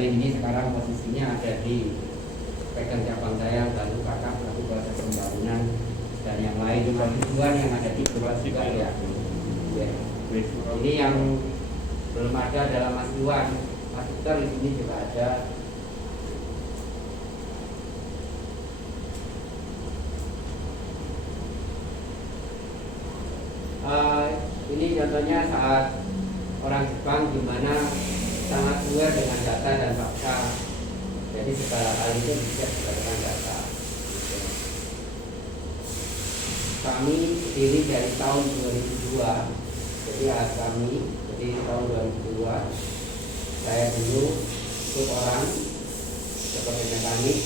Salim ini sekarang posisinya ada di pegang cabang saya, lalu kakak melakukan proses pembangunan dan yang lain juga tujuan yang ada di bawah juga ya. Ini yang belum ada dalam Mas Iwan, Mas Victor di sini juga ada. Ini contohnya saat orang Jepang di mana sangat aware dengan data dan fakta. Jadi segala hal itu bisa berdasarkan data. Kami berdiri dari tahun 2002. Jadi kami berdiri tahun 2002. Saya dulu ikut orang sebagai mekanik.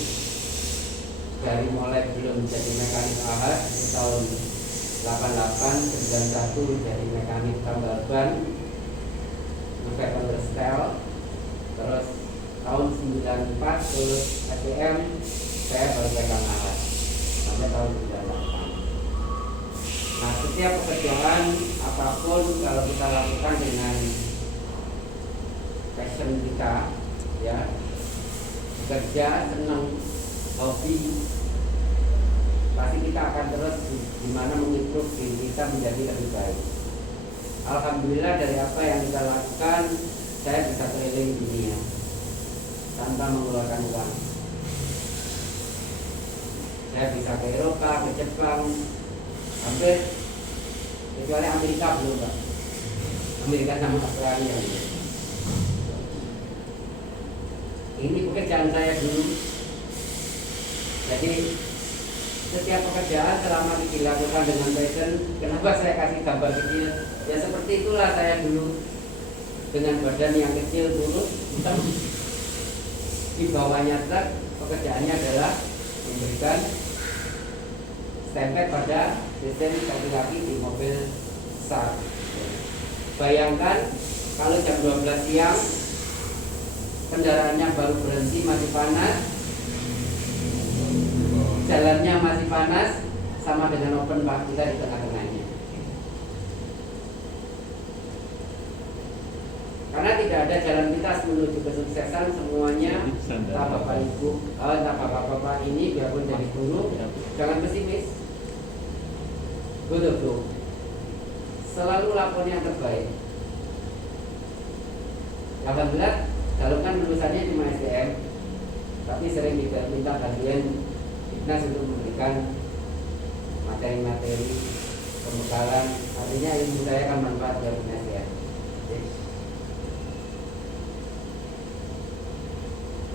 Dari mulai belum jadi mekanik ahad itu tahun 88, 91 jadi mekanik tambal ban, mekanik setel. Terus tahun 94 terus SDM saya baru pegang ahad sampai tahun 98. Nah, setiap pekerjaan apapun kalau kita lakukan dengan passion kita, ya, bekerja, senang, hobi, pasti kita akan terus gimana mengimprove diri kita menjadi lebih baik. Alhamdulillah dari apa yang kita lakukan, saya bisa keliling dunia tanpa mengeluarkan uang. Saya bisa ke Eropa, ke Jepang, hampir kecuali Amerika belum, Pak. Amerika sama Australia. Ini pekerjaan saya dulu. Jadi setiap pekerjaan selama dilakukan dengan passion, kenapa saya kasih gambar kecil? Ya seperti itulah saya dulu, dengan badan yang kecil turun, hitam, di bawahnya truk, pekerjaannya adalah memberikan stempel pada sistem kaki-kaki di mobil SAR. Bayangkan kalau jam 12 siang kendaraannya baru berhenti, masih panas, jalannya masih panas, sama dengan open bar kita di tengah-tengahnya. Karena tidak ada jalan pintas menuju kesuksesan, semuanya entah bapak ibu, entah bapak-bapak ini biarpun jadi guru, jangan pesimis. Betul, selalu lakukan yang terbaik. Alhamdulillah, kalau kan lulusannya cuma SDM, tapi sering minta bantuan Ignas untuk memberikan materi-materi pembekalan. Artinya ilmu saya akan manfaat buat Ignas ya.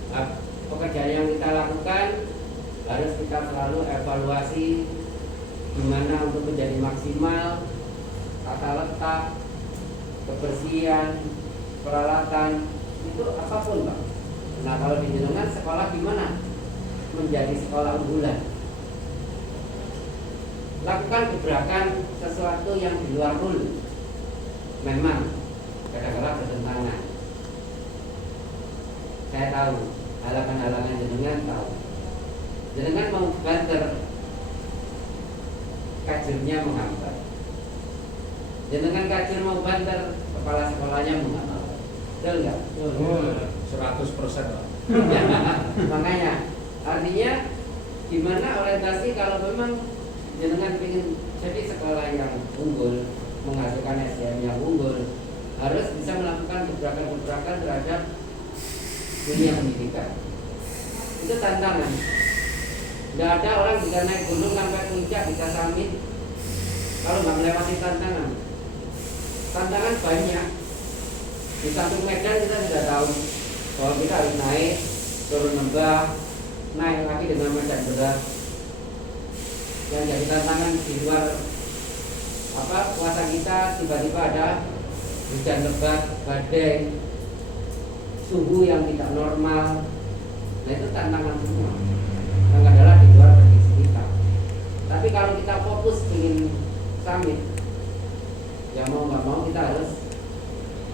Nah, pekerjaan yang kita lakukan harus kita selalu evaluasi gimana untuk menjadi maksimal, tata letak, kebersihan, peralatan, itu apapun, Pak. Nah, kalau di jenengan sekolah gimana menjadi sekolah unggulan? Lakukan gebrakan sesuatu yang di luar rule. Memang kadang-kadang bertentangan. Saya tahu halangan-halangan jenengan, tahu. Jenengan mau banter, kajurnya menghambat. Jenengan kajur mau banter, kepala sekolahnya menghambat. Betul nggak? 100%. Makanya artinya gimana orientasi kalau memang jenengan ingin jadi sekolah yang unggul, menghasilkan SDM yang unggul, harus bisa melakukan gebrakan-gebrakan terhadap dunia pendidikan. Itu tantangan. Tidak ada orang bisa naik gunung sampai puncak bisa summit kalau nggak melewati tantangan. Tantangan banyak. Di samping medan kita sudah tahu bahwa kita harus naik, turun lembah, naik lagi dengan medan berat. Yang jadi tantangan di luar kuasa kita, tiba-tiba ada hujan lebat, badai, suhu yang tidak normal. Nah, itu tantangan semua yang adalah di luar prediksi kita. Tapi kalau kita fokus ingin summit, ya mau nggak mau kita harus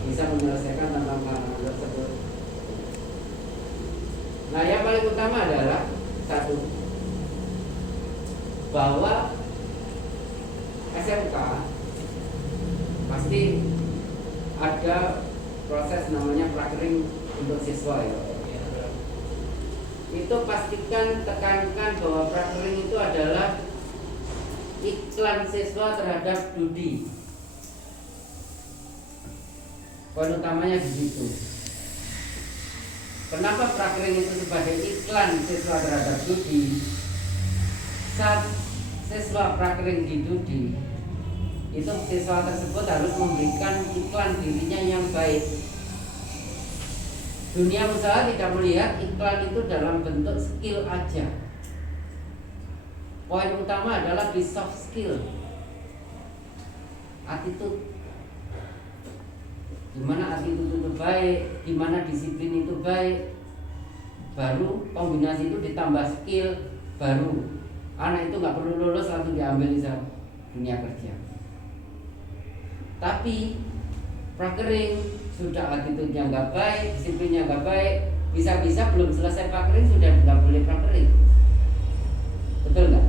bisa menyelesaikan tantangan tersebut. Nah, yang paling utama adalah satu, bahwa SMK pasti ada proses namanya prakering untuk siswa ya. Itu pastikan tekankan bahwa prakering itu adalah iklan siswa terhadap studi. Poin utamanya di situ. Kenapa prakering itu sebagai iklan siswa terhadap studi? Saat siswa prakering di studi, itu siswa tersebut harus memberikan iklan dirinya yang baik. Dunia usaha tidak melihat iklan itu dalam bentuk skill aja. Poin utama adalah di soft skill, attitude. Gimana attitude itu baik, gimana disiplin itu baik. Baru kombinasi itu ditambah skill, baru anak itu nggak perlu lulus langsung diambil di dunia kerja. Tapi prakering sudah attitude-nya nggak baik, disiplinnya nggak baik, bisa-bisa belum selesai prakering sudah nggak boleh prakering. Betul nggak?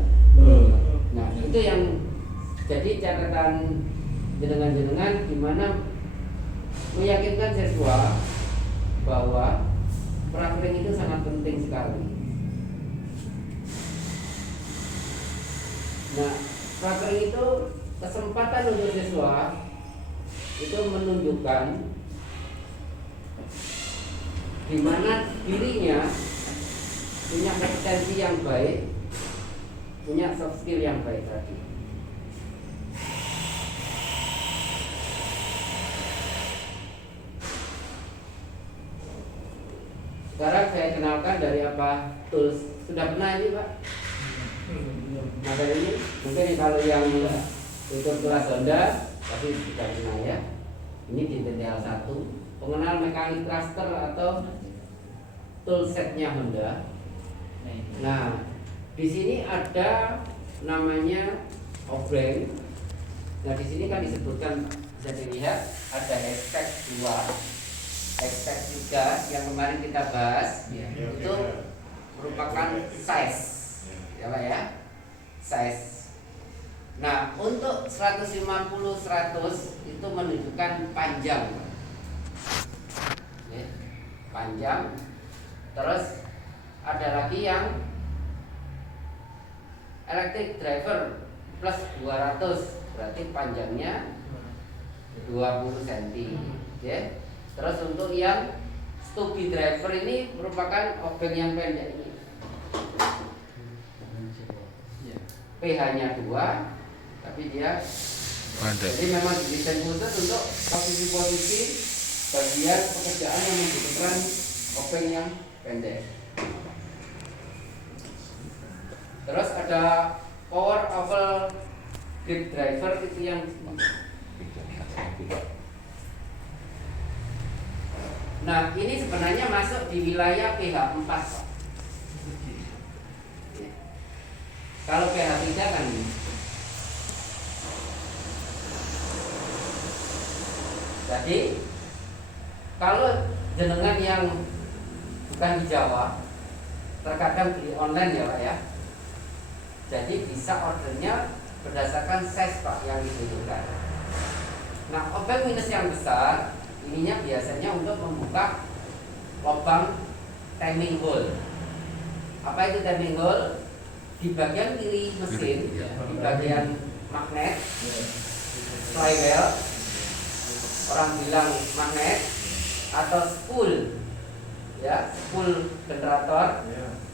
Nah itu yang jadi catatan jenengan-jenengan gimana meyakinkan siswa bahwa prakering itu sangat penting sekali. Nah prakering itu kesempatan untuk siswa itu menunjukkan di mana dirinya punya kompetensi yang baik, punya soft skill yang baik tadi. Sekarang saya kenalkan dari apa tools. Sudah pernah ini Pak? Materi ini mungkin kalau yang ikut kelas Honda pasti sudah pernah ya. Ini di TTL 1 pengenal mekanik thruster atau toolsetnya Honda. Nah, di sini ada namanya obeng. Nah, di sini kan disebutkan bisa dilihat ada hashtag 2, hashtag 3 yang kemarin kita bahas itu merupakan size, ya Pak ya, size. Nah, untuk 150 100 itu menunjukkan panjang. Ya, panjang. Terus ada lagi yang electric driver plus 200 berarti panjangnya 20 cm. Ya. Terus untuk yang stubby driver ini merupakan obeng yang pendek ini. PH-nya 2 tapi dia Pendek. jadi memang didesain khusus untuk posisi-posisi bagian pekerjaan yang membutuhkan obeng yang pendek. Terus ada power oval grip driver itu yang nah ini sebenarnya masuk di wilayah PH 4 Pak. Kalau PH 3 kan ini. Jadi kalau jenengan yang bukan di Jawa terkadang beli online ya Pak ya. Jadi bisa ordernya berdasarkan size Pak yang dibutuhkan. Nah obeng minus yang besar ininya biasanya untuk membuka lubang timing hole. Apa itu timing hole? Di bagian kiri mesin, di bagian magnet, flywheel, orang bilang magnet atau spool, ya spool generator.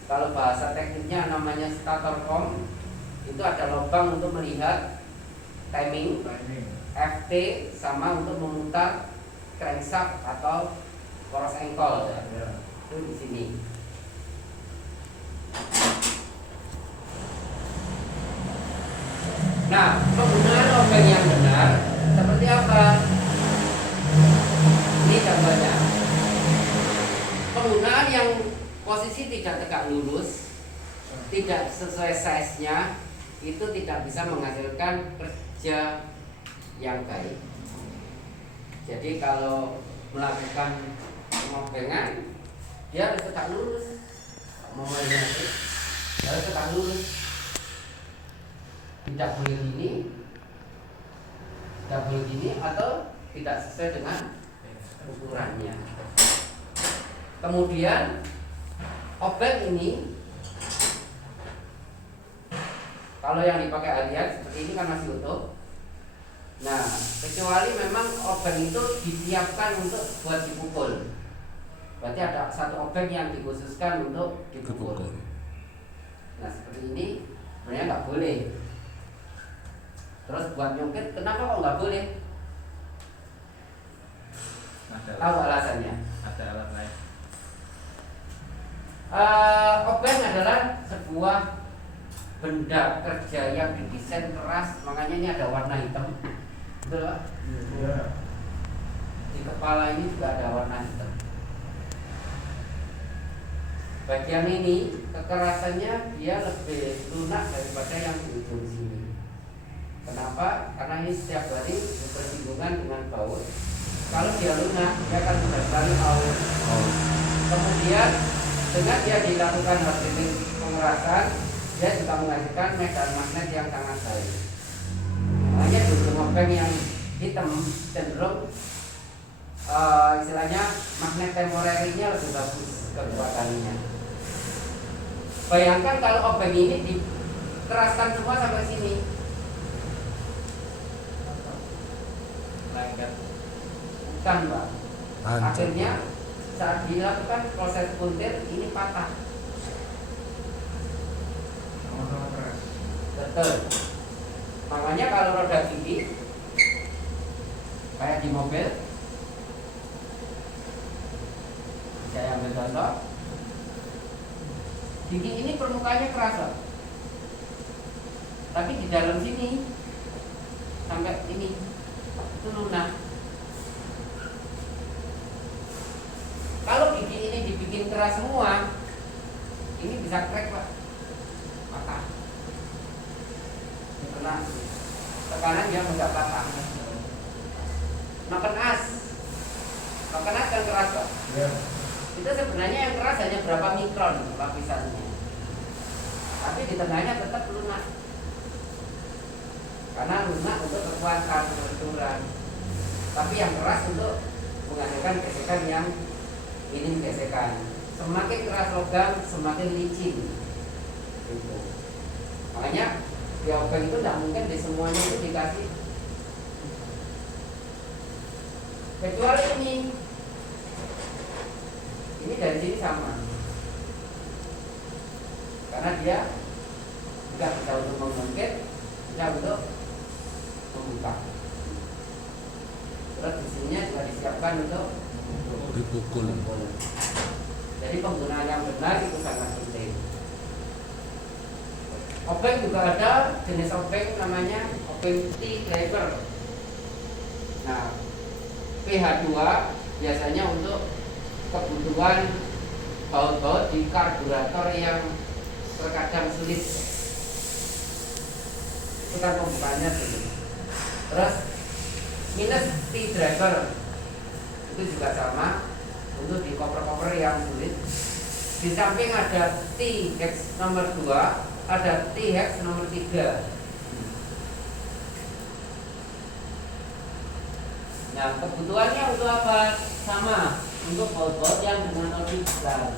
Kalau bahasa tekniknya namanya stator com. Itu ada lubang untuk melihat timing, FT sama untuk memutar crankshaft atau cross ankle. Itu di sini. Nah, penggunaan obeng yang benar seperti apa? Ini gambarnya. Penggunaan yang posisi tidak tegak lurus, tidak sesuai size-nya, itu tidak bisa menghasilkan kerja yang baik. Jadi kalau melakukan pengobengan, dia harus tegak lurus. Memulai harus tegak lurus. Tidak boleh gini, atau tidak sesuai dengan ukurannya. Kemudian obeng ini, kalau yang dipakai harian seperti ini kan masih utuh. Nah, kecuali memang obeng itu disiapkan untuk buat dipukul. Berarti ada satu obeng yang dikhususkan untuk dipukul. Nah, seperti ini sebenarnya nggak boleh. Terus buat nyungkit, kenapa kok nggak boleh? Tahu alasannya? Ada alat lain. Obeng adalah sebuah benda kerja yang didesain keras, makanya ini ada warna hitam. Betul, Pak? Iya. Di kepala ini juga ada warna hitam. Bagian ini kekerasannya dia lebih lunak daripada yang di ujung sini. Kenapa? Karena ini setiap hari bersinggungan dengan baut. Kalau dia lunak, dia akan mudah sekali out. Kemudian dengan dia dilakukan hal teknik pengerasan, dia juga menghasilkan medan magnet yang sangat baik. Makanya di ujung obeng yang hitam cenderung istilahnya magnet temporerinya lebih bagus kekuatannya. Bayangkan kalau obeng ini dikeraskan semua sampai sini, lengket, bukan, Pak. Akhirnya saat dilakukan proses puntir ini patah. Sama-sama keras. Betul. Makanya kalau roda gigi kayak di mobil, saya ambil contoh, gigi ini permukaannya keras, loh. Tapi di dalam sini sampai ini itu lunak. Kalau gigi ini dibikin keras semua, ini bisa crack, Pak. Patah. Kena tekanan dia mudah patah. Noken as kan keras, Pak. Iya. Itu sebenarnya yang keras hanya berapa mikron lapisannya, tapi di tengahnya tetap lunak. Karena lunak untuk kekuatan benturan, tapi yang keras untuk menghasilkan gesekan yang minim gesekan. Semakin keras logam, semakin licin. Gitu. Makanya di obeng itu tidak mungkin di semuanya itu dikasih, kecuali ini dari sini sama, karena dia tidak bisa untuk mengungkit, bisa untuk membuka. Terus di sininya juga disiapkan untuk dipukul. Jadi penggunaan yang benar itu sangat penting. Obeng juga ada jenis obeng namanya obeng T-driver. Nah, PH2 biasanya untuk kebutuhan baut-baut di karburator yang terkadang sulit. Itu kan pembukaannya begini. Terus minus T-driver itu juga sama untuk di koper-koper yang sulit. Di samping ada T-hex nomor 2, ada T-hex nomor 3. Nah, kebutuhannya untuk apa? Sama, untuk baut-baut yang dengan orbit besar.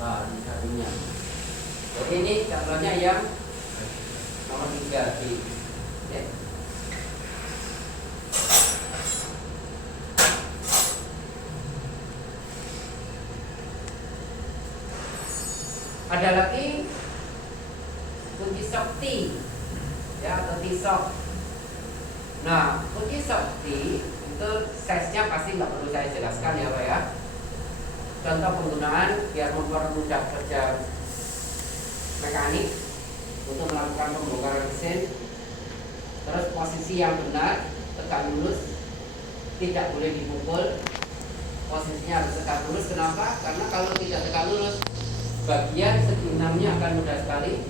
Nah, ini satunya. Jadi ini contohnya yang nomor 3 di ya. Ada lagi kunci shock T ya, atau T-shock. Nah, kunci shock T itu size-nya pasti nggak perlu saya jelaskan ya, Pak ya. Contoh penggunaan biar mempermudah kerja mekanik untuk melakukan pembongkaran mesin. Terus posisi yang benar, tegak lurus, tidak boleh dipukul. Posisinya harus tegak lurus. Kenapa? Karena kalau tidak tegak lurus, bagian segi enamnya akan mudah sekali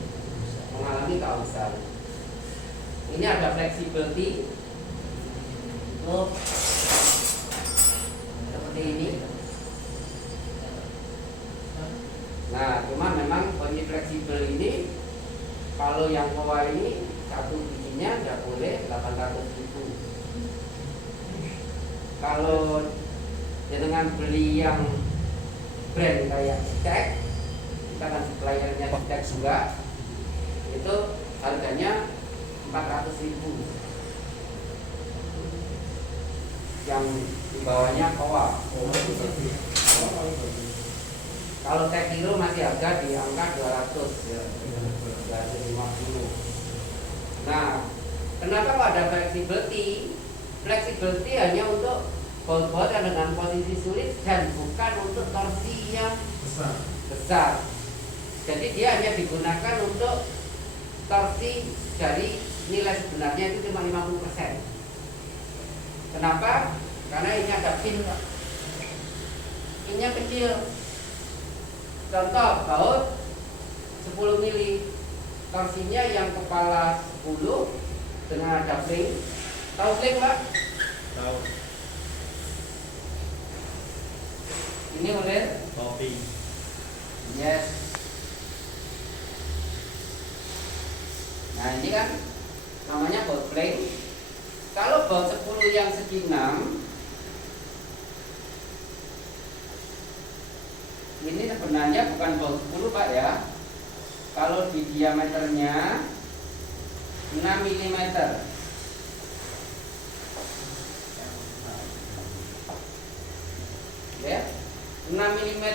mengalami keausan. Ini ada flexibility untuk seperti ini. Nah, cuma memang kunci fleksibel ini kalau yang kowa ini satu bijinya tidak boleh 800.000. Kalau dengan beli yang brand kayak Ctek, kita kan suppliernya Ctek juga, itu harganya 400.000. Yang di bawahnya kowa. Kalau Tech Hero masih harga di angka 200 ya, 250. Nah, kenapa kok ada flexibility? Flexibility hanya untuk baut-baut yang dengan posisi sulit dan bukan untuk torsi yang besar. Jadi dia hanya digunakan untuk torsi dari nilai sebenarnya itu cuma 50%. Kenapa? Karena ini ada pin, Pak. Pinnya kecil. Contoh baut 10 mili, torsinya yang kepala 10 dengan ada pling. Tahu pling, Pak? Tahu. Ini ulir. Kopi. Yes. Nah ini kan namanya baut pling. Kalau baut 10 yang segi 6, ini sebenarnya bukan baut 10 Pak ya. Kalau di diameternya 6 mm. Ya. 6 mm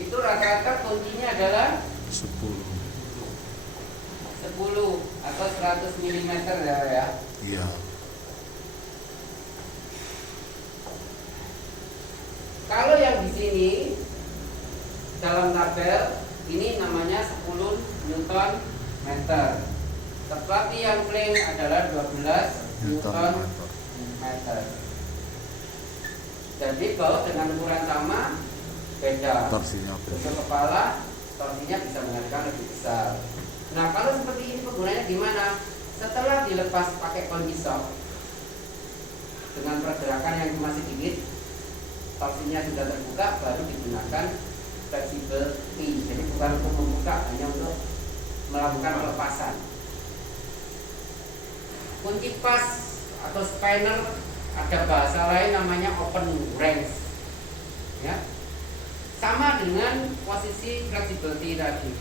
itu rata-rata kuncinya adalah 10. 10 atau 100 mm ya. Iya. Kalau yang di sini dalam tabel ini namanya 10 Newton meter. Tetapi yang pling adalah 12 Newton meter. Jadi baut dengan ukuran sama beda. Torsinya Untuk beda. kepala torsinya bisa menghasilkan lebih besar. Nah kalau seperti ini penggunanya gimana? Setelah dilepas pakai kunci shock dengan pergerakan yang cuma sedikit, torsinya sudah terbuka, baru digunakan flexible P. Jadi bukan untuk membuka, hanya untuk melakukan pelepasan. Kunci pas atau spanner ada bahasa lain namanya open range. Ya, sama dengan posisi flexibility tadi.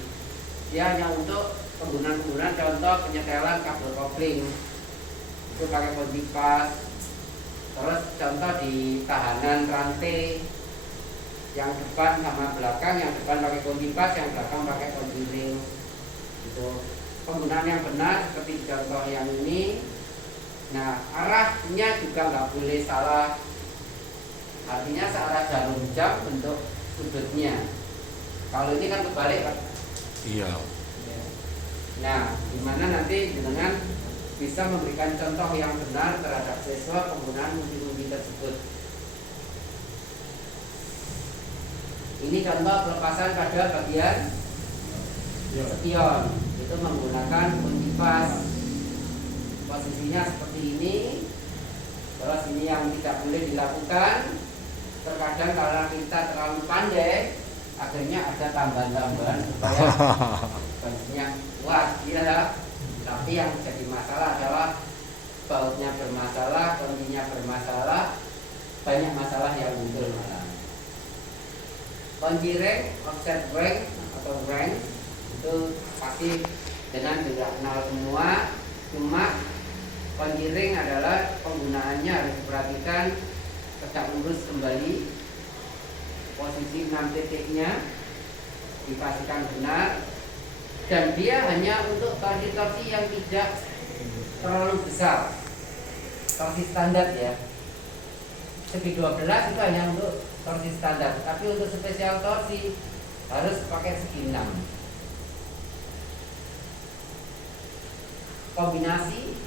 Dia hanya untuk penggunaan contoh penyetelan kabel kopling itu pakai kunci pas. Terus contoh di tahanan rantai yang depan sama belakang, yang depan pakai kunci pas, yang belakang pakai kunci ring. Itu penggunaan yang benar seperti contoh yang ini. Nah arahnya juga nggak boleh salah, artinya searah jarum jam bentuk sudutnya. Kalau ini kan kebalik Pak. Iya. Nah gimana nanti dengan bisa memberikan contoh yang benar terhadap siswa penggunaan kunci-kunci tersebut. Ini contoh pelepasan pada bagian spion, itu menggunakan kunci pas. Posisinya seperti ini. Terus ini yang tidak boleh dilakukan. Terkadang karena kita terlalu pandai, akhirnya ada tambahan-tambahan supaya kuncinya kuat, ya. Tapi yang jadi masalah adalah bautnya bermasalah, kuncinya bermasalah, banyak masalah yang muncul malah. Kunci ring, offset ring atau rank itu pasti dengan tidak kenal semua. Cuma kunci ring adalah penggunaannya harus diperhatikan tegak lurus kembali, posisi 6 titiknya dipastikan benar, dan dia hanya untuk torsi-torsi yang tidak terlalu besar, torsi standar ya. Segi 12 itu hanya untuk torsi standar, tapi untuk spesial torsi harus pakai segi 6. Kombinasi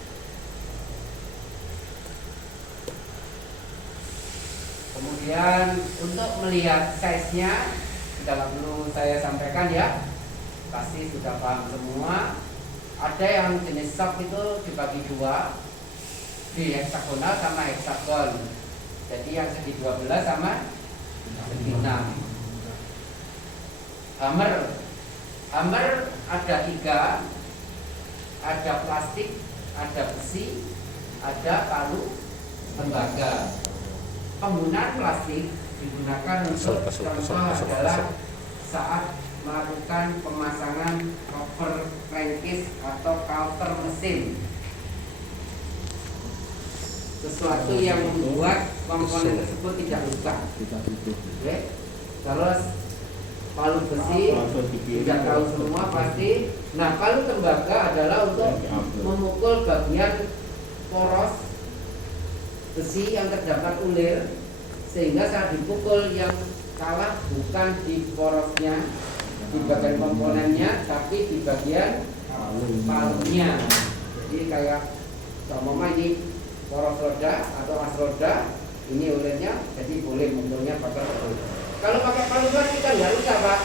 kemudian untuk melihat size-nya tidak perlu saya sampaikan ya, pasti sudah paham semua. Ada yang jenis shock itu dibagi dua, di heksagonal sama heksagon. Jadi yang segi 12 sama segi 6. Hammer ada 3, ada plastik, ada besi, ada palu tembaga. Penggunaan plastik digunakan untuk contoh adalah saat melakukan pemasangan cover crankcase atau cover mesin, sesuatu yang membuat komponen tersebut tidak rusak. Oke. Terus palu besi tidak tahu semua pasti. Nah, palu tembaga adalah untuk memukul bagian poros besi yang terdapat ulir, sehingga saat dipukul yang kalah bukan di porosnya, di bagian komponennya, tapi di bagian palunya. Jadi kayak umpama ini poros roda atau as roda, ini ulirnya, jadi boleh mukulnya pakai palu. Kalau pakai palu plastik kan nggak rusak, Pak.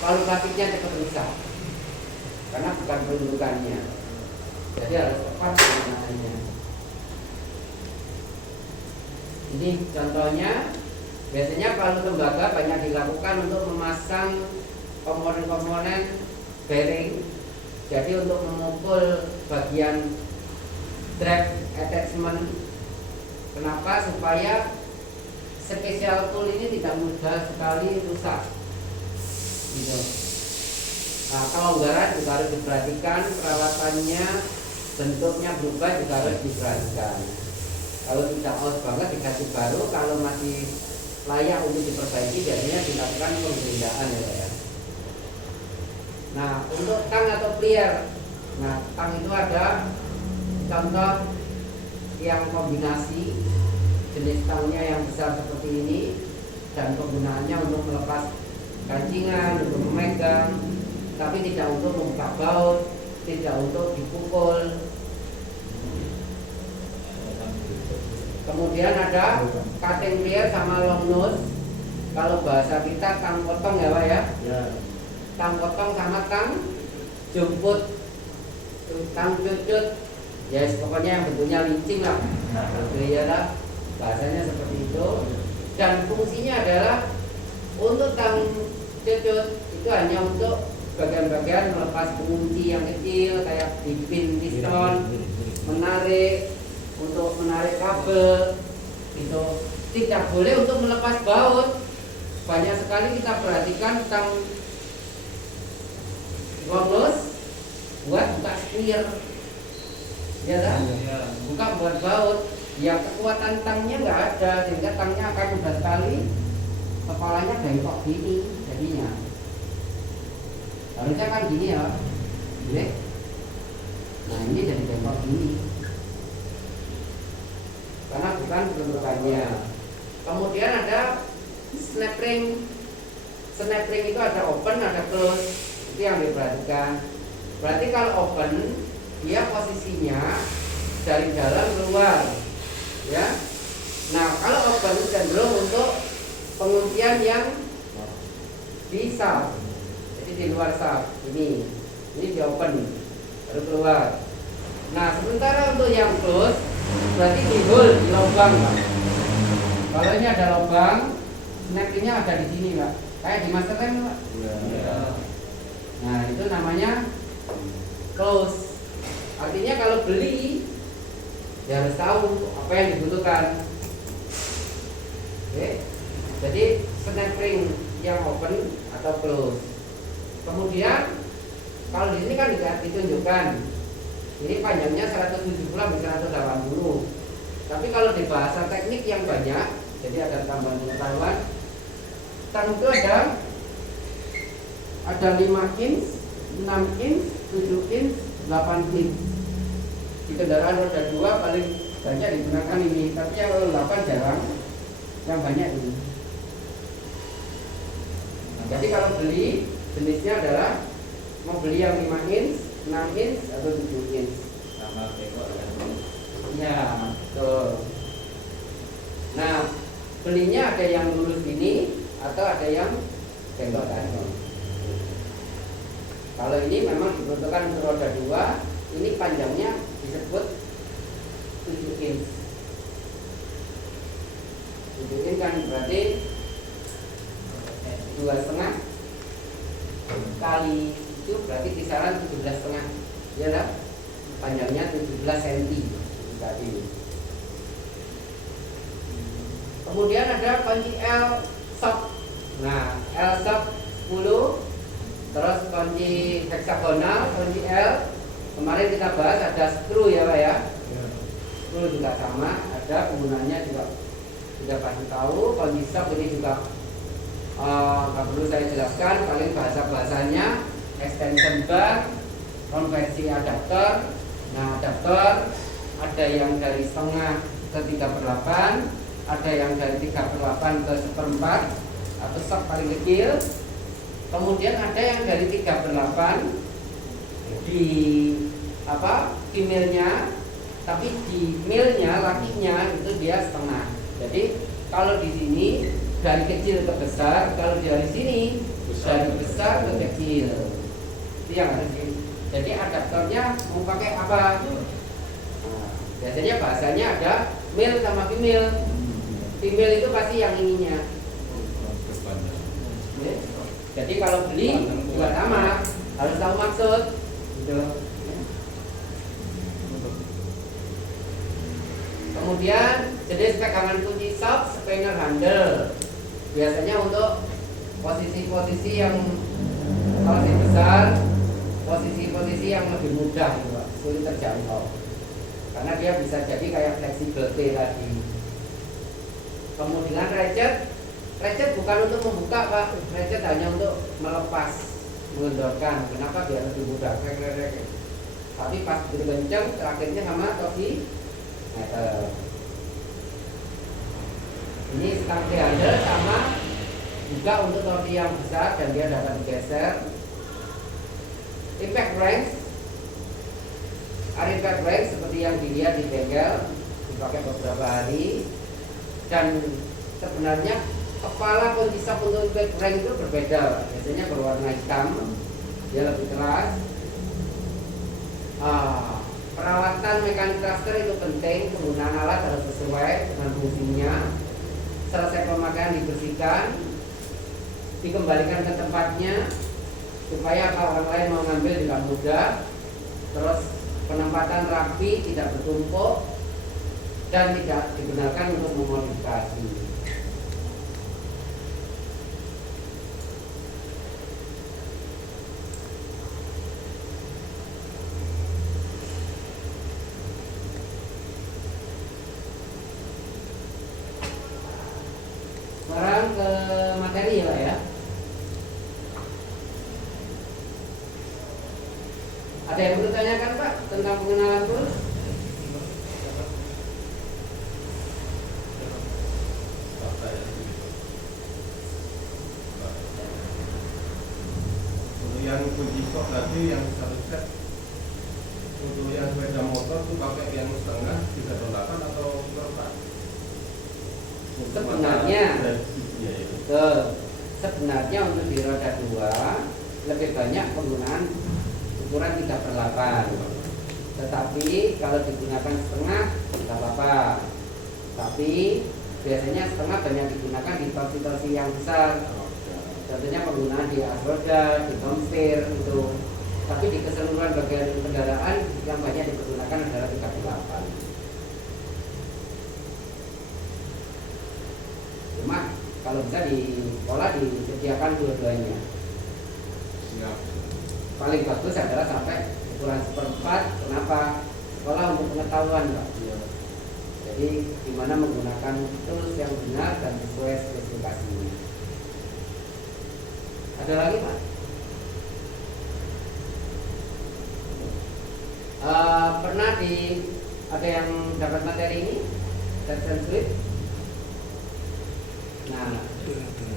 Palu plastiknya cepat rusak karena bukan peruntukannya. Jadi harus tepat penggunaannya. Ini contohnya. Biasanya palu tembaga banyak dilakukan untuk memasang komponen-komponen bearing. Jadi untuk memukul bagian drag attachment. Kenapa? Supaya special tool ini tidak mudah sekali rusak. Gitu. Nah, kelonggaran juga harus diperhatikan, perawatannya, bentuknya berubah juga harus diperhatikan. Kalau tidak aus banget dikasih baru, kalau masih layak untuk diperbaiki biasanya dilakukan pembedaan ya Pak ya. Nah, untuk tang atau plier, nah tang itu ada contoh yang kombinasi, jenis tangnya yang besar seperti ini dan penggunaannya untuk melepas gancingan, untuk memegang, tapi tidak untuk membuka baut, tidak untuk dipukul. Kemudian ada cutting plier sama long nose. Kalau bahasa kita tang potong ya Pak ya. Tang potong sama tang jemput, tang cucut. Ya pokoknya yang bentuknya lincing lah. Ya lah, bahasanya seperti itu. Dan fungsinya adalah untuk tang cucut itu hanya untuk bagian-bagian melepas pengunci yang kecil kayak di pin piston, menarik, untuk menarik kabel itu. Tidak boleh untuk melepas baut. Banyak sekali kita perhatikan tang goglos buat buka setir, ya kan? Buka buat baut. Ya kekuatan tangnya nggak ada, sehingga tangnya akan mudah sekali kepalanya bengkok gini jadinya. Harusnya kan gini ya, gini. Nah ini jadi bengkok gini karena bukan bentukannya. Kemudian ada snap ring. Snap ring itu ada open, ada close. Itu yang diperhatikan. Berarti kalau open, dia posisinya dari dalam keluar, ya. Nah kalau open cenderung untuk penguncian yang di shaft, jadi di luar shaft. Ini di open, baru keluar. Nah sementara untuk yang close berarti di hole, di lubang Pak. Kalau ini ada lubang, snap-nya ada di sini Pak. Kayak di master rem Pak. Nah itu namanya close. Artinya kalau beli ya harus tahu apa yang dibutuhkan. Oke. Jadi snap ring yang open atau close. Kemudian kalau di sini kan tidak ditunjukkan. Ini panjangnya 170 sampai 180. Tapi kalau di bahasa teknik yang banyak, jadi ada tambahan pengetahuan. Tang itu ada 5 inch, 6 inch, 7 inch, 8 inch. Di kendaraan roda 2 paling banyak digunakan ini, tapi yang 8 jarang. Yang banyak ini. Jadi kalau beli jenisnya adalah mau beli yang 5 inch, 6 inch atau 7 inch. Sama bengkok ya. Ya, betul. Nah, belinya ada yang lurus ini atau ada yang bengkok tadi. Kalau ini memang dibutuhkan untuk roda 2, ini panjangnya disebut 7 inch. 7 inch kan berarti 2,5 kali itu berarti kisaran 17,5, ya lah, panjangnya 17 cm tadi. Kemudian ada kunci L shop. Nah, L shop 10. Terus kunci heksagonal, kunci L. Kemarin kita bahas ada screw ya Pak ya. Screw juga sama, ada penggunanya juga sudah pasti tahu. Kunci shop ini juga nggak perlu saya jelaskan, paling bahasanya extension bar, konversi adapter. Nah, adapter ada yang dari setengah ke 3/8, ada yang dari 3/8 ke 1/4 atau shop paling kecil. Kemudian ada yang dari 3/8 di female-nya, tapi di male-nya, lakinya itu dia setengah. Jadi kalau di sini dari kecil ke besar, kalau dari sini dari besar ke kecil. Itu yang harus di. Jadi adaptornya mau pakai apa? Nah, biasanya bahasanya ada male sama female. Female itu pasti yang ininya. Jadi kalau beli juga sama, harus tahu maksud. Gitu. Kemudian jenis pegangan kunci shop, spanner handle. Biasanya untuk posisi-posisi yang masih besar, posisi-posisi yang lebih mudah, sulit terjangkau. Karena dia bisa jadi kayak fleksibel T tadi. Kemudian ratchet bukan untuk membuka Pak, ratchet hanya untuk melepas, mengendorkan. Kenapa? Biar lebih mudah. Tapi pas begitu kencang, terakhirnya sama topi meter. Ini stang handle sama juga untuk torsi yang besar dan dia dapat digeser. Impact wrench, impact wrench seperti yang dilihat di bengkel, dipakai beberapa hari. Dan sebenarnya kepala kunci shop untuk impact wrench itu berbeda. Biasanya berwarna hitam, dia lebih keras. Perawatan mekanik thruster itu penting, penggunaan alat harus sesuai dengan fungsinya. Selesai pemakaian dibersihkan, dikembalikan ke tempatnya supaya kalau orang lain mau ngambil tidak mudah. Terus penempatan rapi, tidak bertumpuk, dan tidak digunakan untuk memodifikasi. Sekarang ke materi ya Pak ya. Ada yang perlu tanyakan Pak tentang pengenalan tools? Untuk yang kunci shop tadi yang satu set, untuk yang sepeda motor itu pakai yang setengah 3/8 atau berapa? Sebenarnya untuk di roda 2 lebih banyak penggunaan ukuran 3/8. Tetapi kalau digunakan setengah tidak apa-apa. Tapi biasanya setengah banyak digunakan di torsi-torsi yang besar. Contohnya penggunaan di as roda, di domstir itu. Tapi di keseluruhan bagian kendaraan yang banyak digunakan adalah 3/8. Cuma kalau bisa di sekolah disediakan dua-duanya. Siap. Paling bagus adalah sampai ukuran 1/4. Kenapa? Sekolah untuk pengetahuan Pak. Jadi gimana menggunakan tools yang benar dan sesuai spesifikasinya. Ada lagi Pak? Pernah ada yang dapat materi ini? Section switch? Nah,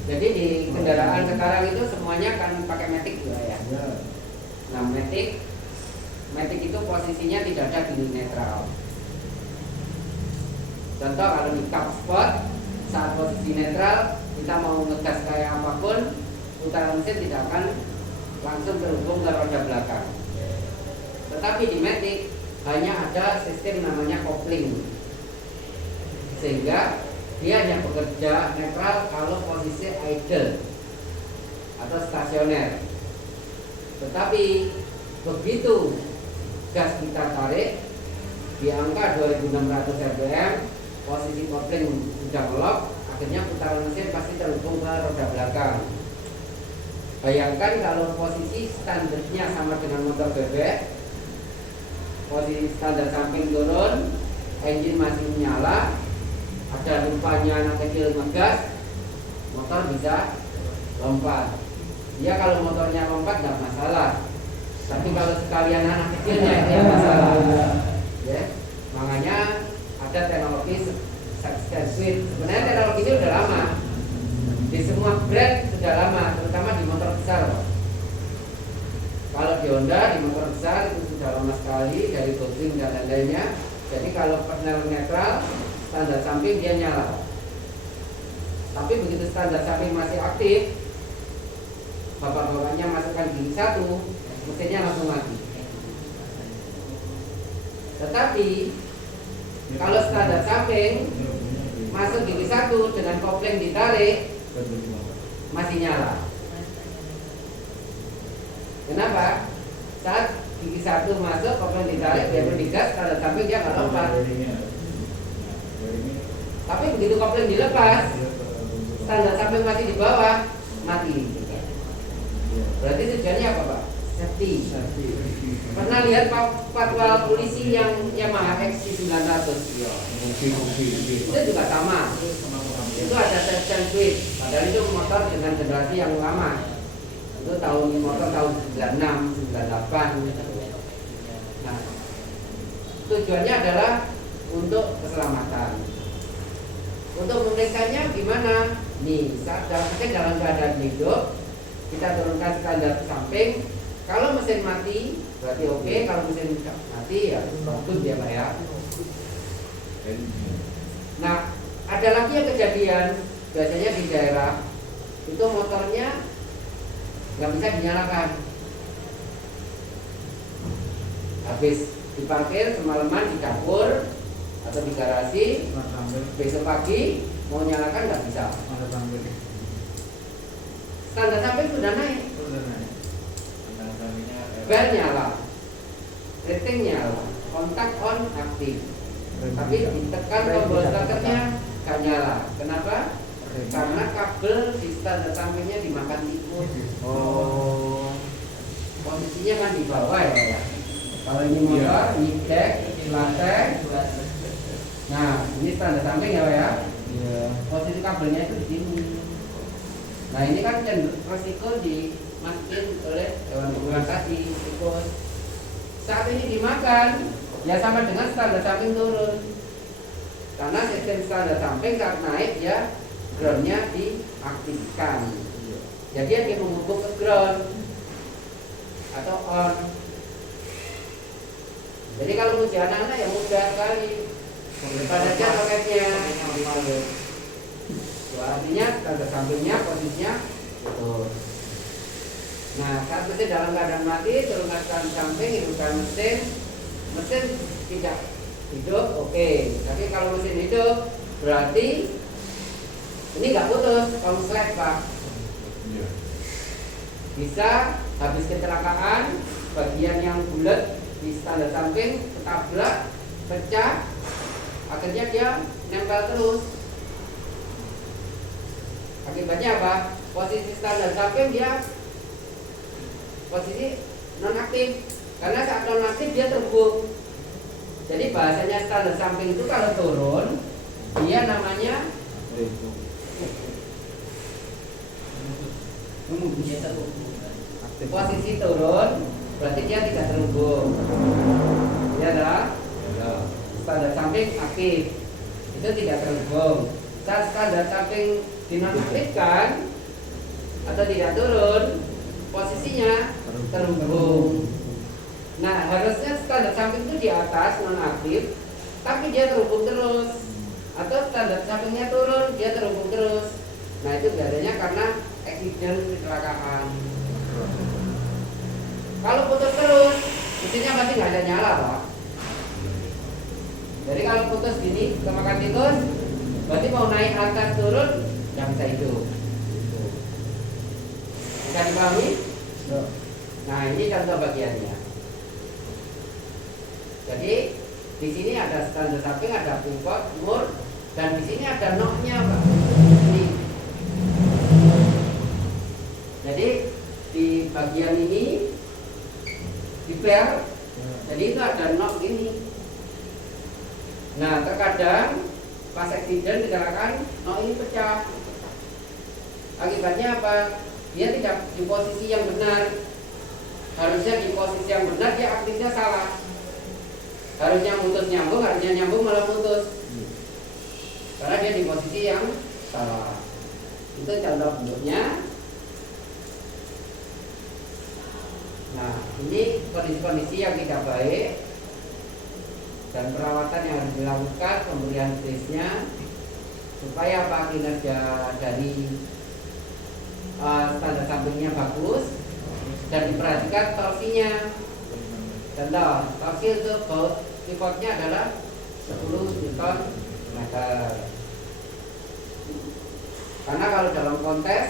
jadi di kendaraan sekarang itu semuanya kan pakai matic ya. Nah, matic itu posisinya tidak ada di netral. Contoh kalau di cup spot saat posisi netral kita mau ngegas kayak apapun, putaran mesin tidak akan langsung terhubung ke roda belakang. Tetapi di matic hanya ada sistem namanya kopling, sehingga dia hanya bekerja netral kalau posisi idle atau stasioner. Tetapi begitu gas kita tarik di angka 2600 rpm, posisi kopling sudah lock, akhirnya putaran mesin pasti terhubung ke roda belakang. Bayangkan kalau posisi standarnya sama dengan motor bebek, posisi standar samping turun, engine masih nyala, ada lupanya anak kecil ngegas, motor bisa lompat. Ya kalau motornya lompat nggak masalah, tapi kalau sekalian anak kecilnya itu yang masalah. Ya, makanya ada teknologi success switch. Sebenarnya teknologi ini sudah lama, di semua brand sudah lama, terutama di motor besar, Pak. Kalau di Honda, di motor besar itu sudah lama sekali, dari Goldwing dan lain-lainnya. Jadi kalau panel netral, standar samping dia nyala. Tapi begitu standar samping masih aktif, bapak-bapaknya masukkan gigi 1, mesinnya langsung mati. Tetapi kalau standar samping masuk gigi 1 dengan kopling ditarik, masih nyala. Kenapa? Saat gigi 1 masuk, kopling ditarik, biarpun digas, standar samping dia nggak lompat. Tapi begitu kopling dilepas, standar samping masih di bawah, mati. Berarti tujuannya apa, Pak? Safety. Pernah lihat patwal polisi yang Yamaha XC900? Itu juga sama. Itu ada section switch. Padahal itu motor dengan generasi yang lama. Itu motor tahun 96, 98. Nah, tujuannya adalah untuk keselamatan. Untuk memeriksanya gimana? Nih, saat dalam keadaan hidup, kita turunkan standar samping. Kalau mesin mati berarti oke. Kalau mesin mati ya bagus ya, Pak ya. Nah, ada lagi yang kejadian biasanya di daerah itu motornya nggak bisa dinyalakan. Habis diparkir semalaman di dapur atau di garasi, besok pagi mau nyalakan nggak bisa. Standar samping sudah naik. Bel nyala, rating nyala, kontak on aktif. Tapi ditekan tombol starternya gak nyala. Kenapa? Karena kabel di standar sampingnya dimakan tikus. Posisinya kan di bawah ya. Kalau ini motor, ini deck, lantai. Nah, ini standar samping ya. Posisi kabelnya itu di sini. Nah, ini kan resiko dimasukin oleh hewan buruan tadi, tikus. Saat ini dimakan, ya sama dengan standar samping turun. Karena sistem standar samping saat naik ya groundnya diaktifkan. Jadi dia menghubung ke ground atau on. Jadi kalau uji anak-anak ya mudah sekali. Pada aja roketnya. Artinya standar sampingnya posisinya betul. Nah, saat mesin dalam keadaan mati, turunkan standar samping, hidupkan mesin tidak hidup, oke. Tapi kalau mesin hidup, berarti ini nggak putus, konslet, Pak. Bisa habis kecelakaan, bagian yang bulat di standar samping ketabrak, pecah, akhirnya dia nempel terus. Akibatnya apa? Posisi standar samping dia posisi non aktif. Karena saat non aktif dia terhubung. Jadi bahasanya standar samping itu kalau turun dia namanya posisi turun, berarti dia tidak terhubung. Ya dah. Standar samping aktif, itu tidak terhubung. Saat standar samping dinonaktifkan atau tidak turun, posisinya terhubung. Nah, harusnya standar samping itu di atas nonaktif, tapi dia terhubung terus. Atau standar sampingnya turun, dia terhubung terus. Nah, itu biasanya karena accident, kecelakaan. Kalau putus terus, mesinnya pasti nggak ada nyala, Pak. Jadi kalau putus gini, kemakan tikus, berarti mau naik atas turun nggak bisa hidup. Bisa dipahami? Nah, ini contoh bagiannya. Jadi di sini ada standar samping, ada pivot, mur, dan di sini ada knock-nya, Pak. Ini. Jadi di bagian ini di pair, jadi itu ada knock ini. Nah, terkadang pas eksiden kecelakaan knock ini pecah. Akibatnya apa? Dia tidak di posisi yang benar. Harusnya di posisi yang benar, dia aktifnya salah. Harusnya putus nyambung, harusnya nyambung malah putus. Karena dia di posisi yang salah. Itu contoh bentuknya. Nah, ini kondisi-kondisi yang tidak baik dan perawatan yang harus dilakukan, pemberian treatnya supaya apa, kinerja dari standar sampingnya bagus dan diperhatikan torsinya. Contoh, torsi untuk baut pivotnya adalah 10 Newton meter. Karena kalau dalam kontes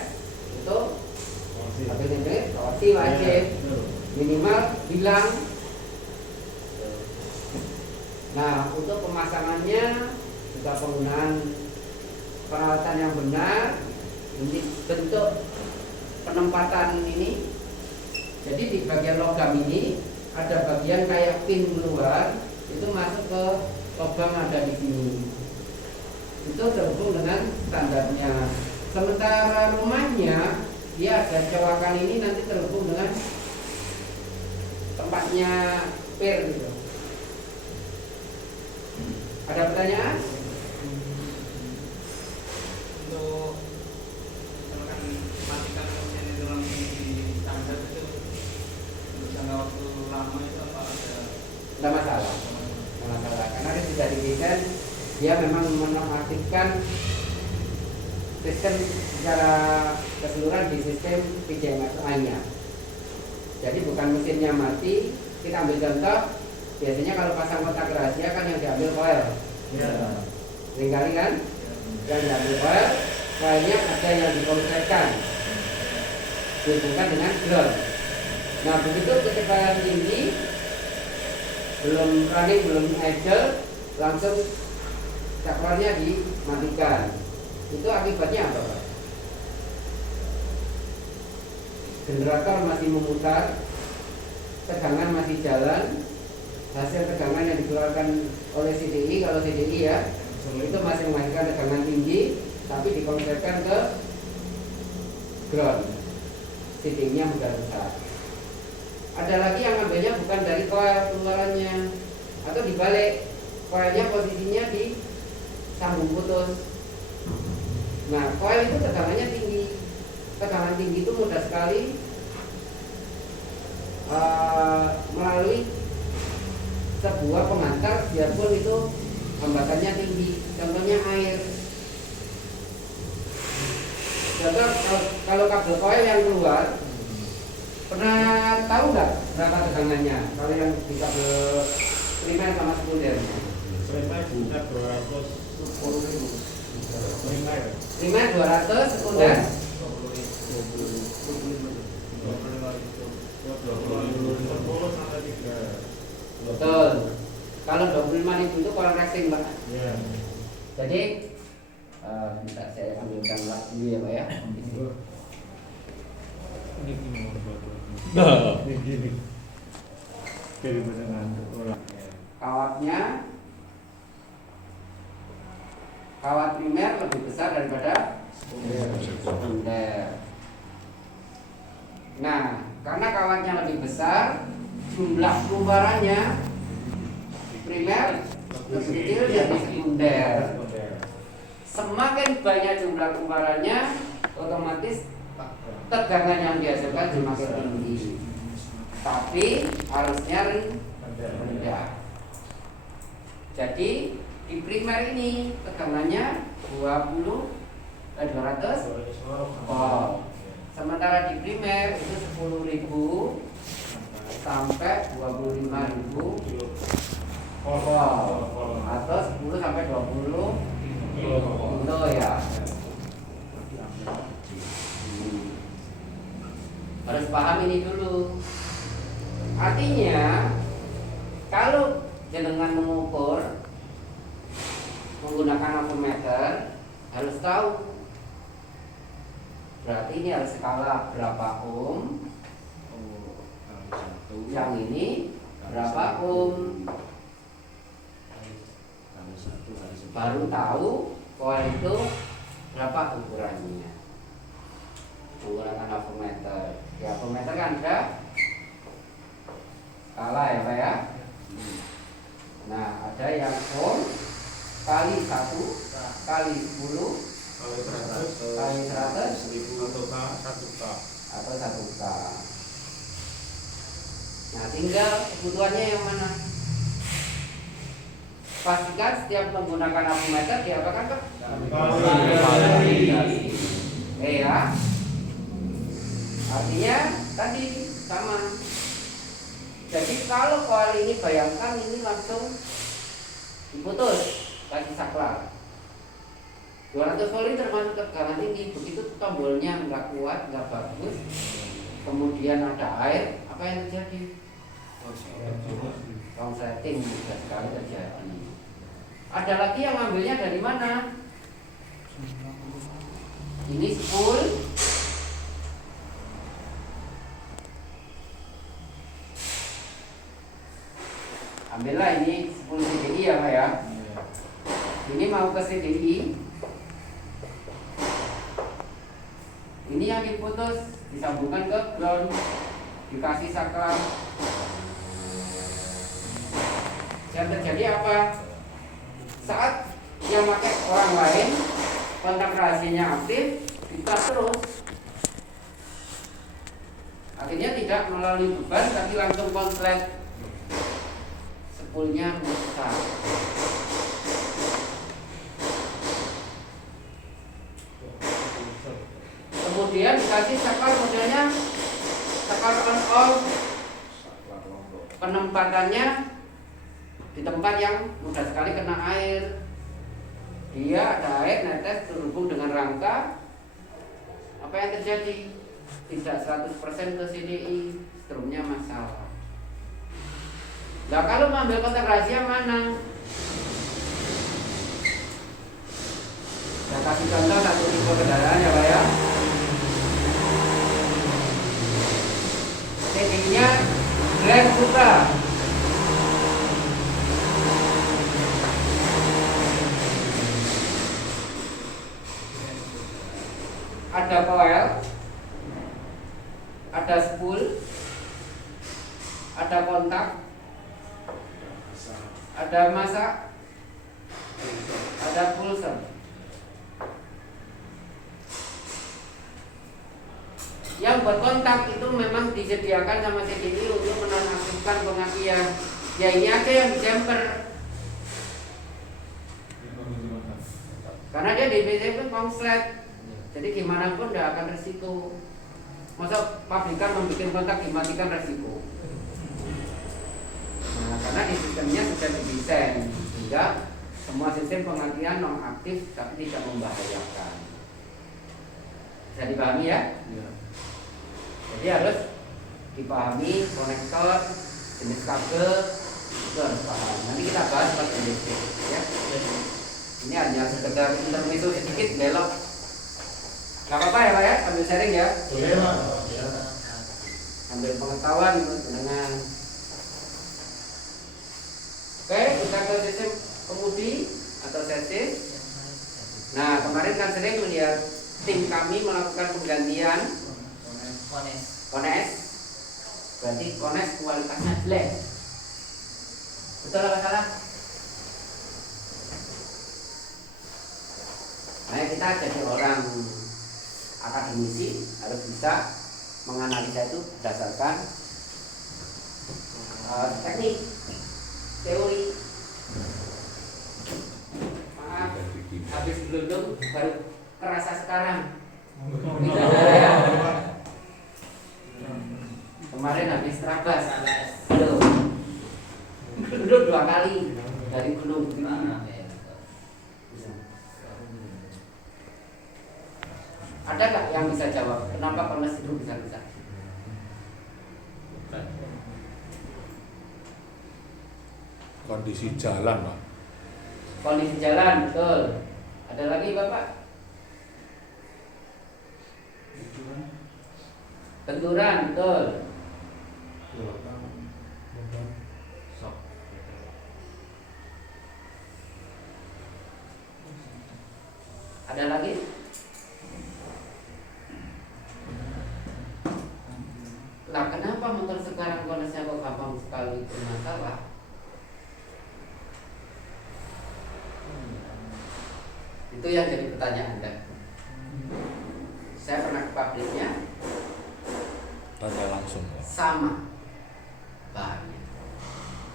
itu torsi wajib minimal bilang. Nah, untuk pemasangannya juga penggunaan perawatan yang benar. Ini bentuk penempatan ini. Jadi di bagian logam ini ada bagian kayak pin keluar, itu masuk ke lubang ada di sini. Itu terhubung dengan standarnya. Sementara rumahnya dia ada cowakan ini nanti terhubung dengan tempatnya pir gitu. Ada pertanyaan? Untuk misalkan matikan mesin itu langsung di standar itu untuk jangka waktu lama itu apa ada? Tidak masalah. Tidak masalah. Karena dia sudah didesain, dia memang menonaktifkan sistem secara keseluruhan di sistem PJMSA-nya. Jadi bukan mesinnya mati. Kita ambil contoh, biasanya kalau pasang kotak rahasia kan yang diambil coil. Seringkali kan? Yang diambil coil, coilnya ada yang dikonsepkan, dihubungkan dengan ground. Nah, begitu kecepatan tinggi, belum running, belum idle, langsung cakwarnya dimatikan. Itu akibatnya apa, Pak? Generator masih memutar, tegangan masih jalan, hasil tegangan yang dikeluarkan oleh CDI, kalau CDI ya, itu masih menghasilkan tegangan tinggi, tapi dikonsepkan ke ground. CDI-nya mudah rusak. Ada lagi yang ambilnya bukan dari coil keluarannya, atau dibalik, coilnya posisinya di sambung putus. Nah, coil itu tegangannya tinggi. Tegangan tinggi itu mudah sekali melalui sebuah pengantar, biarpun itu hambatannya tinggi. Contohnya air. Contoh kalau kabel coil yang keluar, pernah tahu nggak berapa tegangannya? Kalau yang di kabel primer sama sekunder? Primer buka 210.000. Primer 200, sekunder 10 sampai 3. betul. Kalau 25.000 itu kalau racing, Pak. Iya. Jadi bisa saya ambilkan lap dulu ya, Pak ya. Gini. Jadi benar kawat primer lebih besar daripada sekunder. Nah, karena kawatnya lebih besar, jumlah kumparannya primer lebih kecil dari sekunder. Semakin banyak jumlah kumparannya, otomatis tegangan yang dihasilkan semakin tinggi. Tapi harusnya rendah. Jadi di primer ini tegangannya 200 volt. Sementara di primer itu 10.000 sampai 25.000 volt atau 10 sampai 20 kilo ya. Harus paham ini dulu. Artinya kalau jenengan mengukur menggunakan avometer harus tahu. Berarti ini harus skala berapa ohm. Yang ini berapa ohm. Baru tahu koil itu berapa ukurannya. Menggunakan avometer. Di avometer kan ada skala ya Pak ya. Nah ada yang ohm kali 1 kali 10 kali 100 atau 1 K. Nah tinggal kebutuhannya yang mana. Pastikan setiap menggunakan avometer diapakan Pak? Ya. Artinya tadi sama. Jadi kalau koil ini bayangkan ini langsung diputus lagi saklar. 200 volt termasuk tegangan tinggi, begitu tombolnya nggak kuat, nggak bagus, kemudian ada air, apa yang terjadi? Konsleting mudah sekali terjadi. Ada lagi yang ambilnya dari mana? Ini spool. Ambillah ini 10 CDI ya Pak ya. Ini mau ke CDI. Ini yang diputus disambungkan ke ground, dikasih saklar. Yang terjadi apa? Saat yang pakai orang lain, kontak rahasianya aktif, kita terus. Akhirnya tidak melalui beban, tapi langsung konslet. Spoolnya rusak. Kemudian dikasih saklar modelnya saklar on off. Penempatannya di tempat yang mudah sekali kena air. Dia ada air netes terhubung dengan rangka. Apa yang terjadi? Tidak 100% ke CDI, strumnya masalah. Nah kalau mengambil kontak rahasia mana? Saya kasih contoh satu tipe kendaraan ya Pak ya. CDI-nya Grand Supra. Ada coil, ada spool, ada kontak, ada masa, ada pulser. Yang buat kontak itu memang disediakan sama CDI untuk menonaktifkan pengapian. Ya ini aja yang dijamper. Karena dia di PCB konslet. Jadi gimana pun tidak akan resiko. Masa pabrikan membuat kontak dimatikan resiko. Nah, karena di sistemnya sudah didesain sehingga semua sistem pengertian non aktif tapi tidak membahayakan. Bisa dipahami ya? Ya. Jadi harus dipahami konektor, jenis kabel itu harus paham. Nanti kita bahas pas NDC ya. Ini hanya sekedar intermezzo sedikit belok. Gak apa-apa ya Pak ya, ambil sharing ya. Boleh Pak. Ambil pengetahuan dengan. Oke, kita ke sistem kemudi atau servis. Nah, kemarin kan sering melihat tim kami melakukan penggantian kones. Berarti kones kualitasnya jelek. Betul apa salah? Nah, kita jadi orang akademisi harus bisa menganalisa itu berdasarkan teknik, teori. Maaf, habis gelundung baru terasa sekarang. Gitu ya. Kemarin habis terabas. Aduh. Gelundung 2 kali dari gunung begini. Ada nggak yang bisa jawab kenapa kones itu bisa rusak? kondisi jalan, Pak. Kondisi jalan, betul. Ada lagi Bapak? Benturan, betul. Ada lagi? Lah kenapa motor sekarang kondisinya kok gampang sekali bermasalah? Itu yang jadi pertanyaan Anda. Saya pernah ke pabriknya, Tanya langsung, Pak. sama bahannya.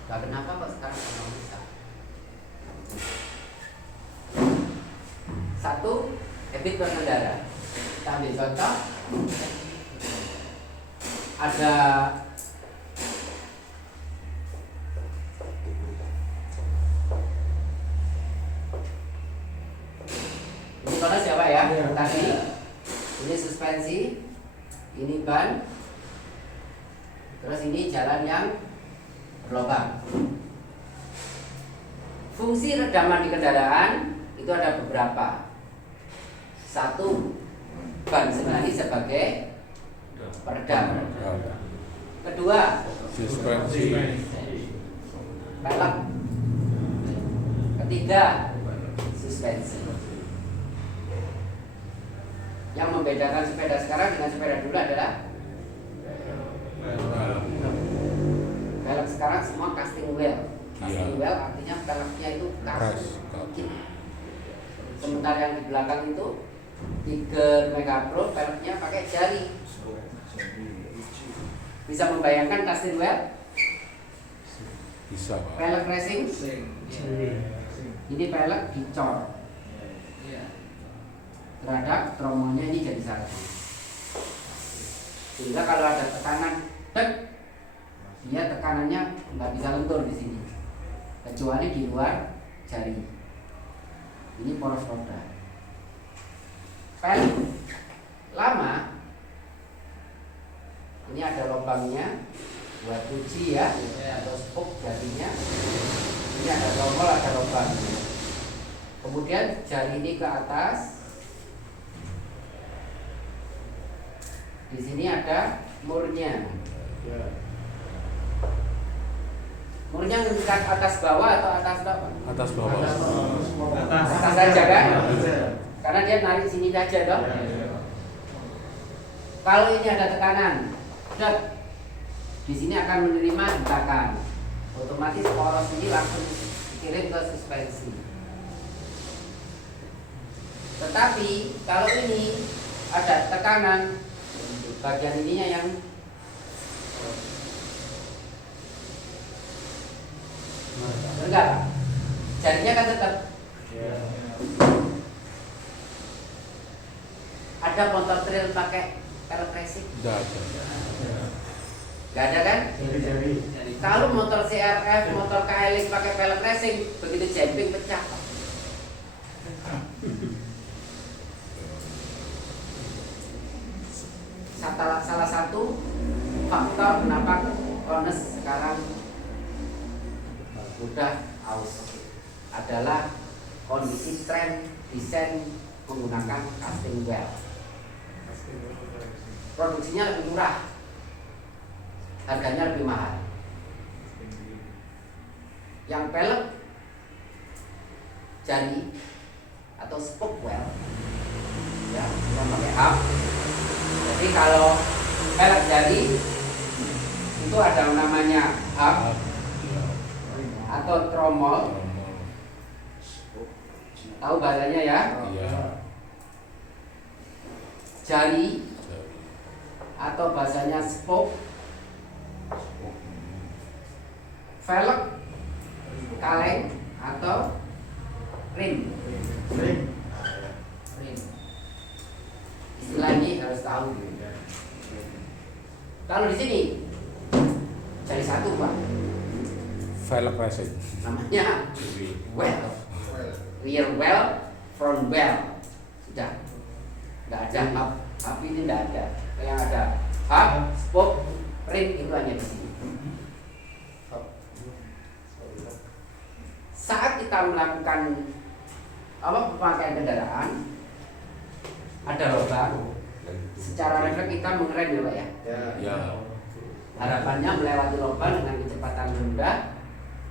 Lah kenapa kok sekarang gampang bisa? Satu, habit berkendara. Kita ambil contoh. Ada ini kalau siapa ya? Tadi ini suspensi, ini ban, terus ini jalan yang berlubang. Fungsi redaman di kendaraan itu ada beberapa. Satu, ban sebenarnya sebagai peredam. Kedua, Suspensi. pelek. Ketiga, suspensi. Yang membedakan sepeda sekarang dengan sepeda dulu adalah pelek sekarang semua casting wheel. Casting wheel artinya peleknya itu keras. Sementara yang di belakang itu Tiger Mega Pro peleknya pakai jari. Bisa membayangkan casting wheel? Bisa, Pak. Pelek racing? Ini pelek dicor. Terhadap tromolnya ini jadi satu. Sehingga kalau ada tekanan tek, dia tekanannya nggak bisa lentur di sini, kecuali di luar jari. Ini poros roda. Pelek lama, ini ada lubangnya buat uji ya, atau spoke jarinya. Ini ada tromol, ada lubangnya. Kemudian jari ini ke atas. Di sini ada murnya. Murnya mengikat atas bawah atau atas bawah? Atas bawah. Atas saja kan? Karena dia narik sini saja dong. Kalau ini ada tekanan, di sini akan menerima hentakan. Otomatis poros ini langsung dikirim ke suspensi. Tetapi kalau ini ada tekanan, bagian ininya yang enggak, jarinya kan tetap. Ada motor trail pakai pelek racing? Tidak ada. Gak ada kan? Kalau motor CRF, motor KLX pakai pelek racing, begitu jumping pecah. Salah satu faktor kenapa Honest sekarang mudah aus adalah kondisi tren desain menggunakan casting wheel. Produksinya lebih murah, harganya lebih mahal. Yang pelek jari atau spoke wheel ya, yang pakai hub. Jadi kalau pelek jari itu ada namanya hub atau tromol. Tahu bahasanya ya? Iya. Jari atau bahasanya spoke. Velg, kaleng atau rim. Istilah ini harus tahu. Kalau di sini jari satu Pak, Velg racing. namanya well, rear well, front well. Sudah, nggak ada hub, tapi ini nggak ada. Yang ada hub, spoke, rim itu hanya di sini. kita melakukan pemakaian kendaraan ada lubang, secara refleks kita mengerem ya Pak ya. Ya. Harapannya melewati lubang dengan kecepatan rendah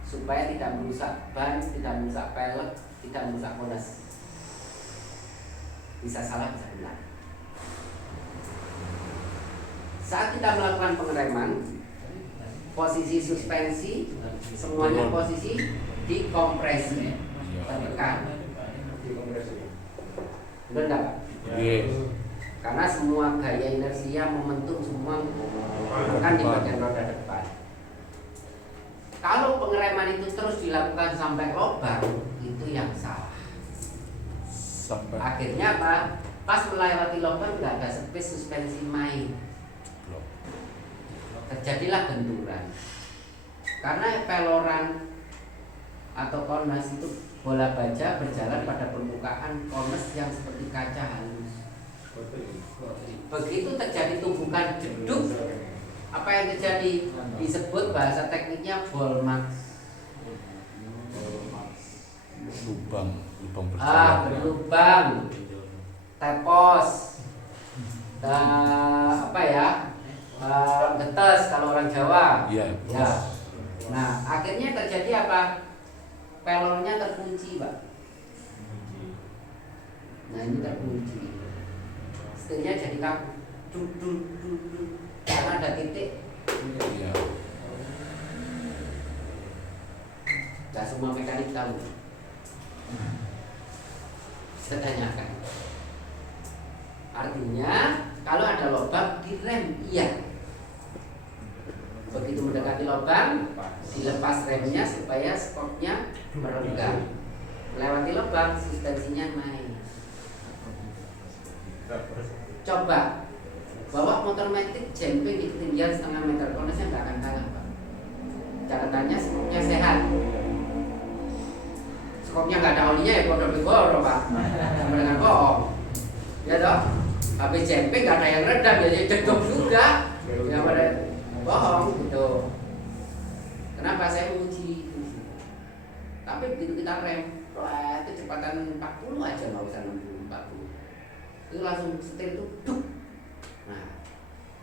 supaya tidak merusak ban, tidak merusak pelek, tidak merusak monas. Bisa salah, bisa benar. Saat kita melakukan pengereman, posisi suspensi semuanya posisi dikompresi, tertekan. Benar enggak, Pak? Yes. Karena semua gaya inersia, momentum semua akan di bagian roda depan. Kalau pengereman itu terus dilakukan sampai lubang, itu yang salah. Sampai Akhirnya apa? Pas melewati lubang nggak ada space suspensi main. blok. Terjadilah benturan. Karena peloran atau kornes itu bola baja berjalan pada permukaan kornes yang seperti kaca halus. Begitu terjadi tumpukan jeduk, apa yang terjadi? Disebut bahasa tekniknya ball mark. Lubang berjalan. Berlubang, tepos, getes kalau orang Jawa. Iya. Ya. Nah, akhirnya terjadi apa? Pelornya terkunci, Pak. Nah, ini terkunci. Setelahnya jadi kaku. Karena ada titik. Iya. Gak semua mekanik tahu. Saya tanyakan. Artinya kalau ada lubang direm, iya. Begitu mendekati lubang, dilepas remnya supaya spoknya merenggang. Melewati lubang, suspensinya naik. Coba bawa motor metik jumping di ketinggian setengah meter, kondisinya nggak akan kalah, Pak. Catatannya spoknya sehat. Skopnya nggak ada olinya ya bodoh-bodoh Pak, sama dengan bohong. Ya toh, habis jumping nggak ada yang redam, jadi jedok juga. Yang pada bohong gitu. Kenapa saya menguji? Tapi begitu kita rem, wah, kecepatan 40 aja, nggak usah 60, 40. Itu langsung setir itu duk. Nah,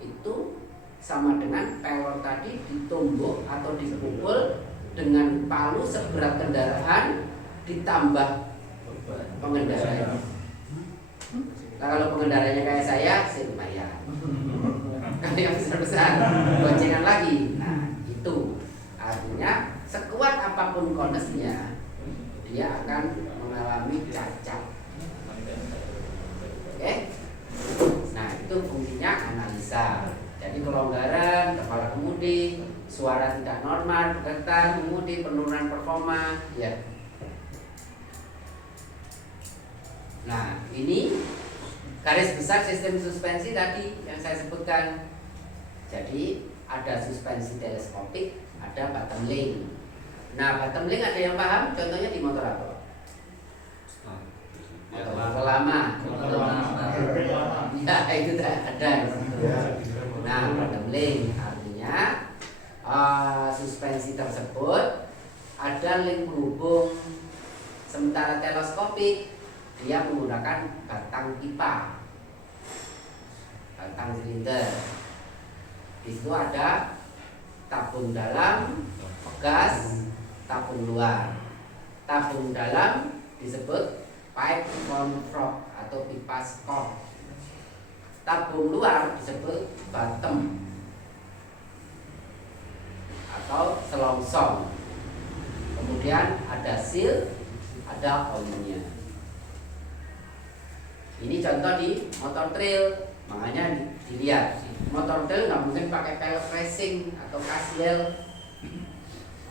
itu sama dengan pelor tadi ditumbuk atau dipukul dengan palu seberat kendaraan ditambah pengendaranya. Nah, kalau pengendaranya kayak saya, lumayan. Kalau yang besar-besar, boncengan lagi. Nah, itu artinya sekuat apapun kondisinya, dia akan mengalami cacat. Oke? Nah, itu fungsinya analisa. Jadi kelonggaran kepala kemudi, suara tidak normal, bergetar, kemudi, penurunan performa, ya. Nah, ini garis besar sistem suspensi tadi yang saya sebutkan. Jadi ada suspensi teleskopik, ada bottom link. Nah, bottom link ada yang paham? Contohnya di motor apa? Motor lama. Ya, itu ada. Nah, bottom link artinya suspensi tersebut ada link penghubung. Sementara teleskopik dia menggunakan batang pipa, batang silinder. Di situ ada tabung dalam, gas, tabung luar. Tabung dalam disebut pipe control atau pipa skop. Tabung luar disebut bottom atau selongsong. Kemudian ada seal, ada olinya. Ini contoh di motor trail, makanya dilihat motor trail nggak mungkin pakai pelek racing atau kasiel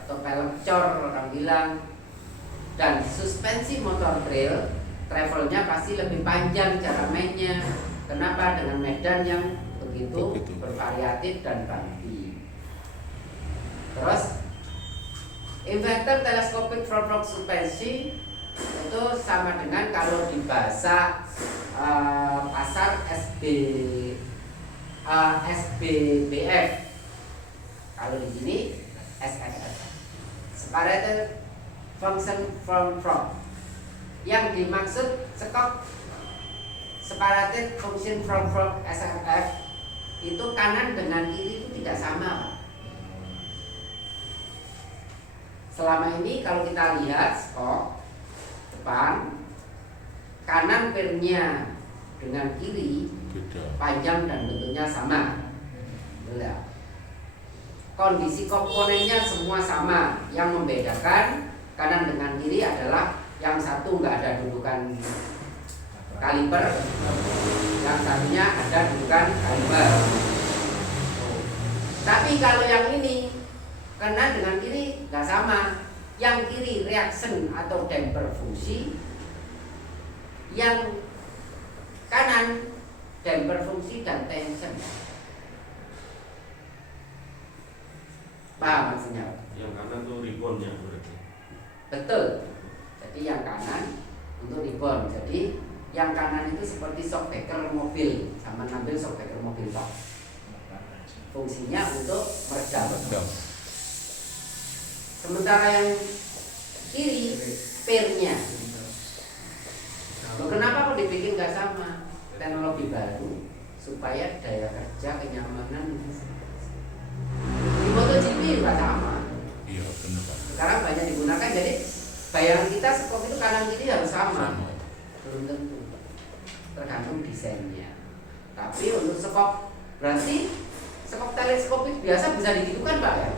atau pelek cor orang bilang. Dan suspensi motor trail travelnya pasti lebih panjang cara mainnya. Kenapa? Dengan medan yang begitu bervariatif dan bumpy. Terus inverter telescopic front fork suspensi itu sama dengan kalau di bahasa pasar SBBF, kalau di sini SFF, separated function from. Yang dimaksud skop separated function from SFF itu kanan dengan kiri itu tidak sama, Pak. Selama ini kalau kita lihat skop depan, kanan pernya dengan kiri Beda. panjang dan bentuknya sama. Betul ya? Kondisi komponennya semua sama. Yang membedakan kanan dengan kiri adalah yang satu nggak ada dudukan kaliper, yang satunya ada dudukan kaliper. Tapi kalau yang ini kanan dengan kiri nggak sama. Yang kiri reaction atau damper fungsi, yang kanan damper fungsi dan tension. Paham maksudnya? Yang kanan tuh ribonnya berarti. Betul. Jadi yang kanan untuk ribon. Jadi yang kanan itu seperti shockbreaker mobil, sama ngambil shockbreaker mobil tok. Fungsinya untuk meredam. Redam. Sementara yang kiri pernya. Loh, kenapa kok dibikin nggak sama? Teknologi baru supaya daya kerja kenyamanan. Di MotoGP juga sama. Iya, benar. Sekarang banyak digunakan, jadi bayangan kita skop itu kanan kiri harus sama. Sama. Belum tentu, tergantung desainnya. Tapi untuk skop berarti skop teleskopik biasa bisa digitukan, Pak ya?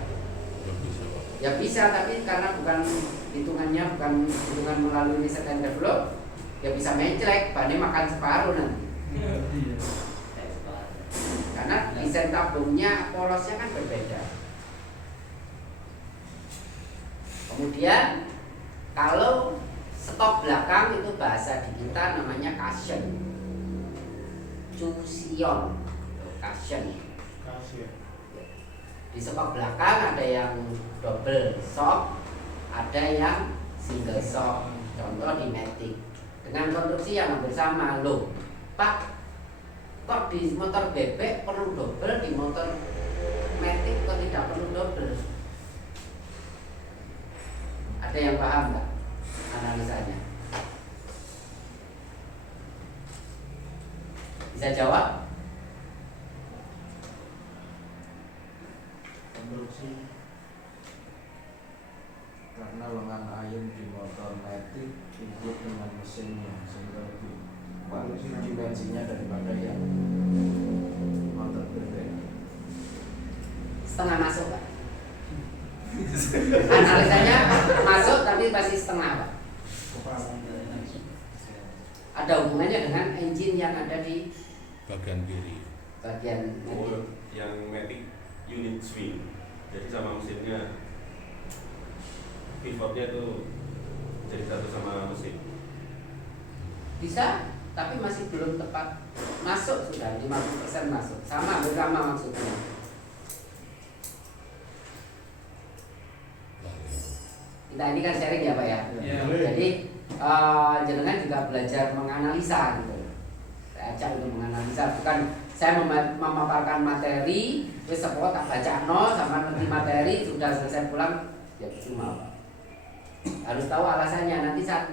Ya bisa, Pak. Ya bisa, tapi karena bukan hitungan melalui riset and develop, ya bisa menclek, bannya makan separuh nanti. Karena desain tabungnya, porosnya kan berbeda. Kemudian kalau stok belakang itu bahasa di kita namanya cushion, cushion. Kasih. Di stok belakang ada yang double shock, ada yang single shock. Contoh di Matic dengan konstruksi yang hampir sama. Loh, Pak, kok di motor bebek perlu double, di motor Matic kok tidak perlu double? Ada yang paham nggak analisanya? Bisa jawab? Konstruksi karena lengan ayam di motor Matic ikut dengan mesinnya sehingga lebih paling dimensinya daripada yang motor bebek. Setengah masuk, Pak. Analisanya masuk tapi masih setengah, Pak. Ada hubungannya dengan engine yang ada di Bagian kiri. bagian Oh, yang Matic unit swing. Jadi sama mesinnya, pivotnya itu jadi satu sama mesin. bisa, tapi masih belum tepat. Masuk sudah 50% masuk. Sama, bersama maksudnya. Kita ini kan sharing ya, Pak ya. Ya. Jadi jenengan juga belajar menganalisa gitu. Saya ajak untuk menganalisa, bukan saya memaparkan materi, terus sekolah tak baca no sama nanti materi sudah selesai pulang ya cuma Pak. Harus tahu alasannya, nanti saat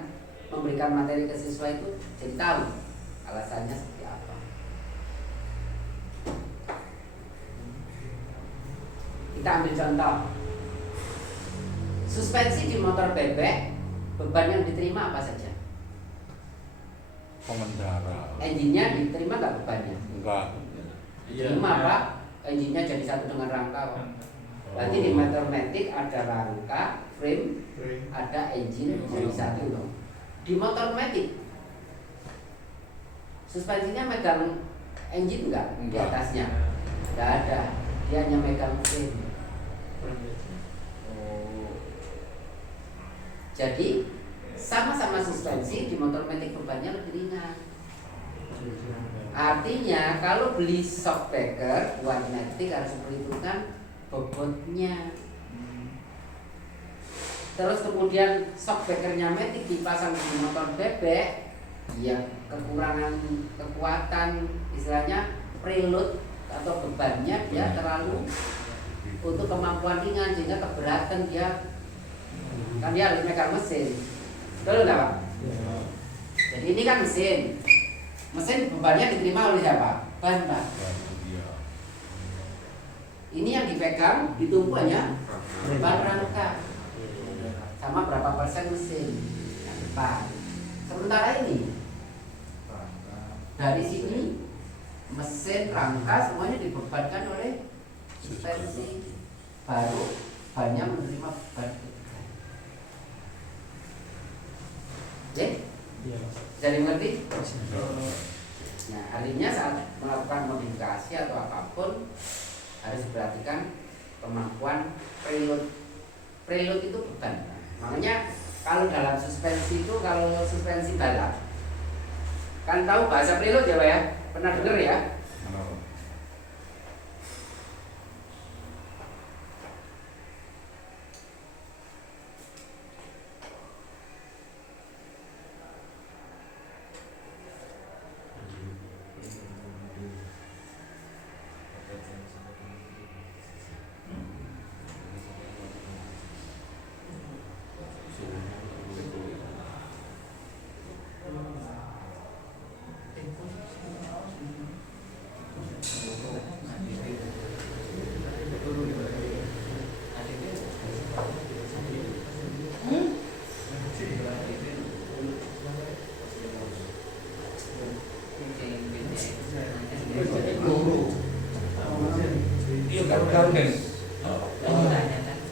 memberikan materi ke siswa itu jadi tahu alasannya seperti apa. Kita ambil contoh. Suspensi di motor bebek, beban yang diterima apa saja? Pengendara. Engine-nya diterima nggak bebannya? Enggak. Diterima, Pak. Engine-nya jadi satu dengan rangka, Pak. Berarti di motor Matic ada rangka, frame, ada engine jadi satu loh. Di motor Matic suspensinya megang engine nggak di Enggak. atasnya? Nggak ada. Dia hanya megang frame. Jadi sama-sama suspensi, di motor Matic bebannya lebih ringan. Artinya kalau beli shockbreaker buat Matic harus perhitungkan bobotnya. Terus kemudian shockbreakernya Matic dipasang di motor bebek, ya kekurangan kekuatan, istilahnya preload atau bebannya dia terlalu untuk kemampuan ringan sehingga keberatan dia Kan dia harus megang mesin. Betul nggak Pak? Jadi ini kan mesin. Mesin bebannya diterima oleh siapa? Ban Pak. Iya. Ini yang dipegang ditumpuk hanya ban rangka sama berapa persen mesin yang depan. Sementara ini dari sini mesin rangka semuanya dibebankan oleh suspensi, baru bannya menerima beban. Oke? Bisa dimengerti? Nah, artinya saat melakukan modifikasi atau apapun harus diperhatikan kemampuan preload. Preload itu beban. Makanya kalau dalam suspensi itu, kalau suspensi balap, kan tahu bahasa preload ya Pak ya? Pernah dengar ya?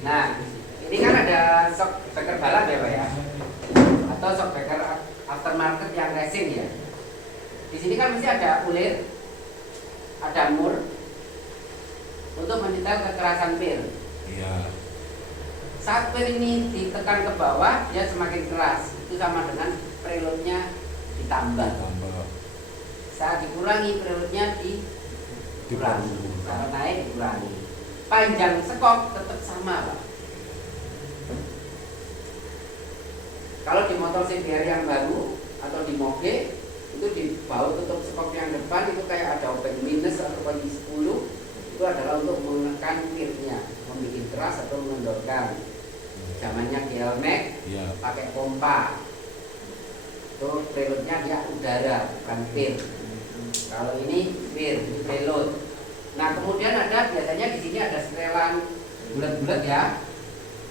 Nah, ini kan ada shock breaker balap ya Pak ya, atau shock breaker aftermarket yang racing ya. Di sini kan mesti ada ulir, ada mur untuk menyetel kekerasan pil. Iya. Saat pil ini ditekan ke bawah, dia semakin keras. Itu sama dengan preloadnya ditambah. Tambah. Saat dikurangi, preloadnya dikurangi. Saat naik dikurangi. Panjang sekop tetap sama Pak. Kalau di motor CBR yang baru atau di moge itu di baut tutup sekop yang depan itu kayak ada open minus atau kunci 10, itu adalah untuk menekan kirnya, membuat keras atau mengendorkan. Zamannya GLMAX Iya. pakai pompa, itu preloadnya dia udara bukan pil. Kalau ini pil, ini preload. Nah kemudian ada biasanya di sini ada setelan bulat-bulat ya.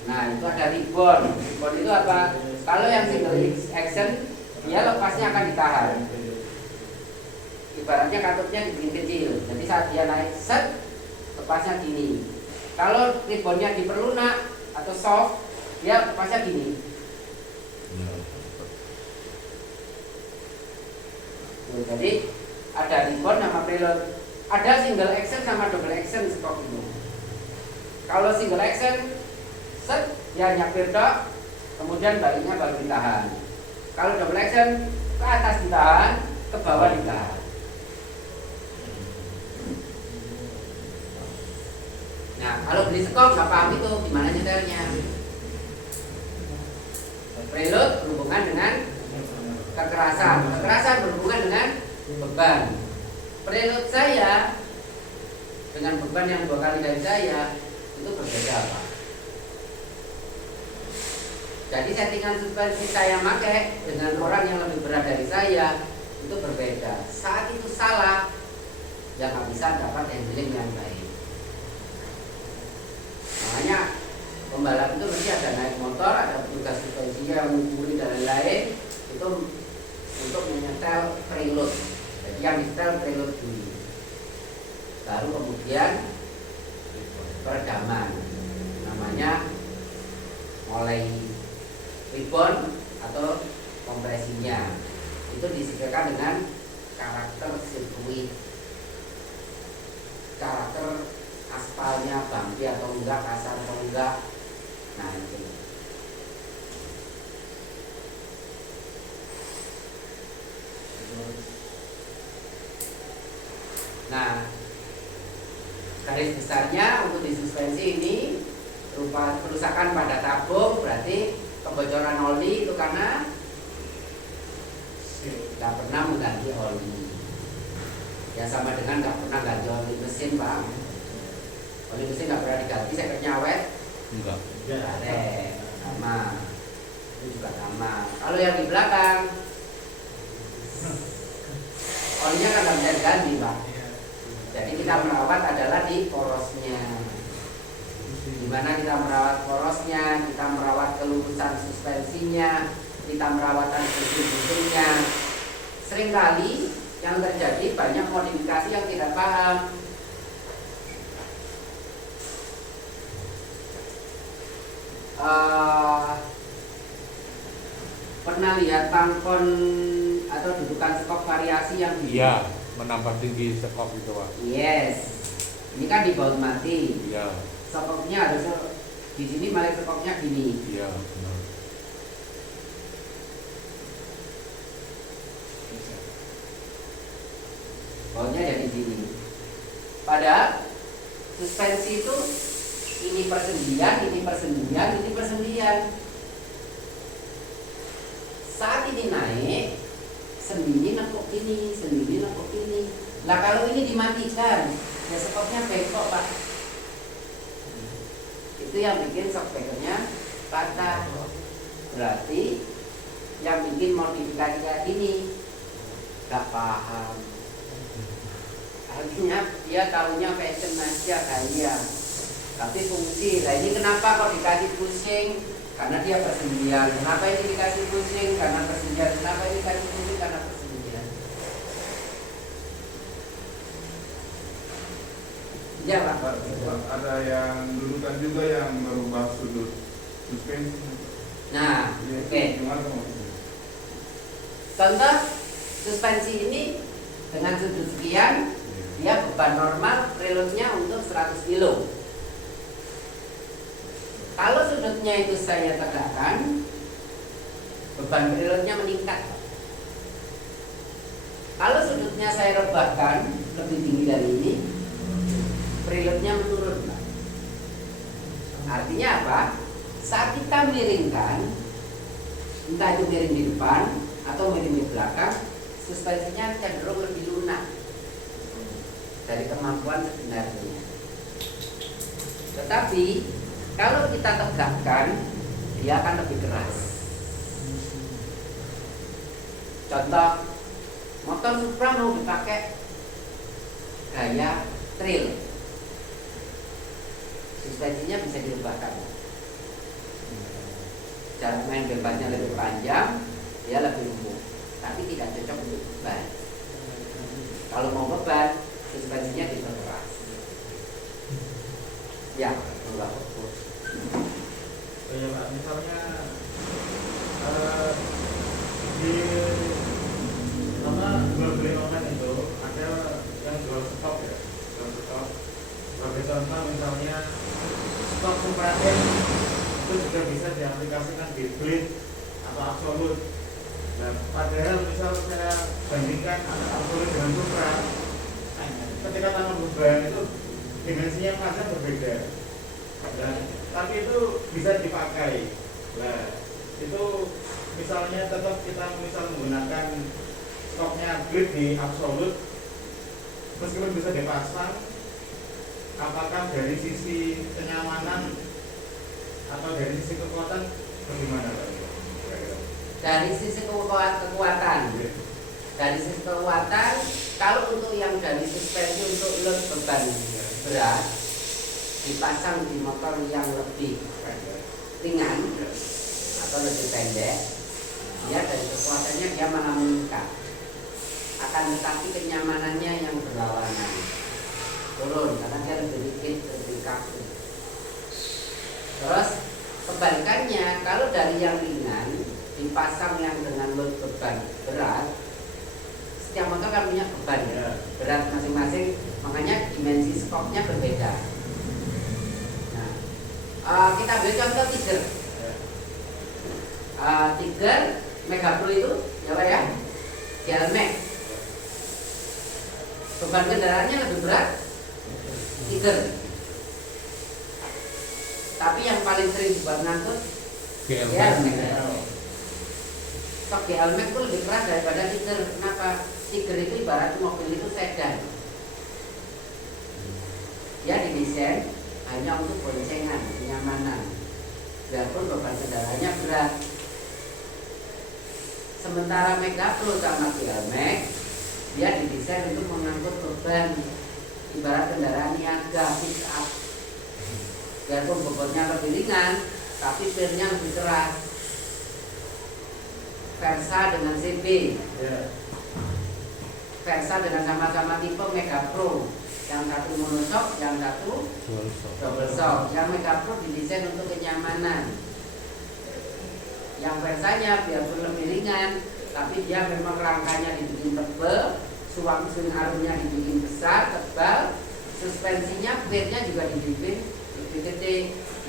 Nah itu ada ribbon. Ribbon itu apa? Kalau yang single action dia lepasnya akan ditahan. Ibaratnya katupnya dibikin kecil. Jadi saat dia naik set, lepasnya gini. Kalau ribbonnya diperlunak atau soft, dia lepasnya gini. Iya. Tuh, jadi ada ribbon sama preload. Ada single action sama double action stok itu. Kalau single action set dia nyapir dok, kemudian baliknya baru ditahan. Kalau double action ke atas ditahan, ke bawah ditahan. Nah kalau beli stok nggak paham itu gimana nyetelnya. Preload berhubungan dengan kekerasan, kekerasan berhubungan dengan beban. Preload saya dengan beban yang 2 kali dari saya itu berbeda Pak. Jadi settingan suspensi saya pakai dengan orang yang lebih berat dari saya itu berbeda. Saat itu salah, ya nggak bisa dapat handling yang baik. Makanya pembalap itu mesti ada naik motor, ada petugas suspensi yang mengukur dan lain-lain itu untuk menyetel preload. Jadi yang disetel preload dulu, baru kemudian peredaman, namanya mulai ribbon atau kompresinya itu disesuaikan dengan karakter sirkuit, karakter aspalnya bumpy atau enggak, kasar atau enggak. Nah itu. Nah, garis besarnya untuk di suspensi ini berupa kerusakan pada tabung, berarti kebocoran oli itu karena nggak pernah mengganti oli. Ya sama dengan nggak pernah ganti oli mesin Pak. Oli mesin nggak pernah diganti, saya nyawet. Enggak. Nah, sama, ini juga sama. Kalau yang di belakang, olinya kan nggak bisa diganti, Pak. Jadi kita merawat adalah di porosnya. Dimana kita merawat porosnya, kita merawat kelurusan suspensinya, kita merawat busi-businya. Seringkali yang terjadi banyak modifikasi yang tidak paham. Pernah lihat pangkon atau dudukan skop variasi yang di Iya, menambah tinggi sekop itu, Pak. Yes. Ini kan di baut mati. Iya, Skopnya harus di sini, malah skopnya gini. iya, benar. Bautnya ada di sini. Padahal suspensi itu ini persendian, ini persendian, ini persendian. Saat ini naik, sendi nekuk ini, sendi nekuk ini. Lah kalau ini dimatikan, ya skopnya bengkok, Pak. Itu yang bikin shock breakernya patah. Berarti yang bikin modifikasi kayak gini gak paham. Akhirnya dia tahunya fashion aja kayak, tapi fungsi. Nah ini kenapa kok dikasih pusing? Karena dia persendian. Kenapa ini dikasih pusing? Karena persendian. Kenapa ini dikasih pusing? Karena persendian. Ya Pak. Ada yang dudukan juga yang merubah sudut suspensi. Nah, oke. Gimana maksudnya? Contoh suspensi ini dengan sudut sekian, dia beban normal preloadnya untuk 100 kilo. Kalau sudutnya itu saya tegakkan, beban preloadnya meningkat. Kalau sudutnya saya rebahkan lebih tinggi dari ini, preloadnya menurun. Artinya apa? Saat kita miringkan, entah itu miring di depan atau miring di belakang, suspensinya cenderung lebih lunak dari kemampuan sebenarnya. Tetapi kalau kita tegakkan, dia akan lebih keras. Contoh, motor Supra mau dipakai gaya trail, suspensinya bisa dirubahkan. Jarak main bebasnya lebih panjang, dia lebih empuk, tapi tidak cocok untuk beban. Kalau mau beban, suspensinya diperkeras. Ya, enggak fokus. Ya Pak, misalnya di jual beli online itu ada yang jual stok ya, jual stok. Sebagai contoh misalnya stok Supra-N itu juga bisa diaplikasikan di Blade atau Absolute. Nah, padahal misal saya bandingkan Absolute dengan Supra, ketika tangan beban itu dimensinya pasang berbeda. Nah, tapi itu bisa dipakai. Nah, itu misalnya tetap kita menggunakan stoknya Blade di Absolute, meskipun bisa dipasang, apakah dari sisi kenyamanan atau dari sisi kekuatan bagaimana Pak? Dari sisi kekuatan, dari sisi kekuatan, kalau untuk yang dari suspensi untuk load beban berat dipasang di motor yang lebih ringan atau lebih pendek, dia dari kekuatannya dia malah meningkat. Akan tetapi kenyamanannya yang berlawanan turun karena dia lebih dikit, lebih kaku. Terus kebalikannya, kalau dari yang ringan dipasang yang dengan load beban berat, setiap motor kan punya beban berat masing-masing, makanya dimensi skopnya berbeda. Nah, kita ambil contoh Tiger. Tiger Megapro itu, ya Pak ya, Gelmax. Beban kendaraannya lebih berat Tiger. Tapi yang paling sering dibuat ngangkut Gelmax. Stok Gelmax itu lebih keras daripada Tiger. Kenapa? Tiger itu ibarat mobil itu sedan. Dia didesain hanya untuk boncengan, kenyamanan. biarpun beban kendaraannya berat. Sementara Megapro sama Kiamek dia didesain untuk mengangkut beban, ibarat kendaraan niaga pick up. Biarpun bobotnya lebih ringan, tapi pirnya lebih keras. Versa dengan CB, Versa dengan sama-sama tipe Megapro, yang satu monoshock, yang satu double shock. Yang Megapro didesain untuk kenyamanan. Yang Versanya biarpun lebih ringan, tapi dia memang rangkanya dibikin tebal, swing armnya dibikin besar, tebal, suspensinya, pirnya juga dibikin lebih gede.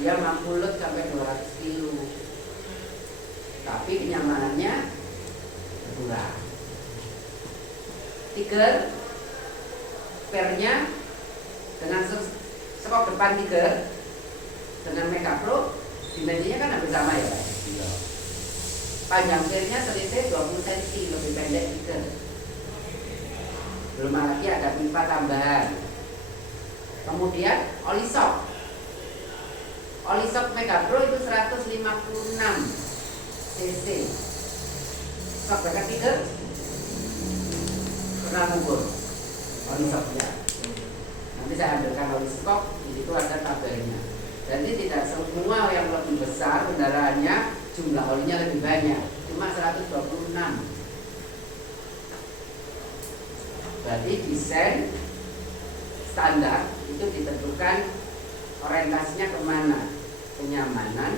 Dia mampu load sampai 200 kg, tapi kenyamanannya kurang. Tiger, pernya dengan skop depan Tiger dengan Megapro dimensinya kan hampir sama ya. Panjang pernya selisih 20 cm, lebih pendek Tiger. Belum lagi ada pipa tambahan. Kemudian oli shock Megapro itu 156 cc. Shock dekat Tiger pernah ngukur oli shocknya. Nanti saya ambilkan oli shock, di situ ada tabelnya. Jadi tidak semua yang lebih besar kendaraannya jumlah olinya lebih banyak, cuma 126. Berarti desain standar itu ditentukan orientasinya kemana, kenyamanan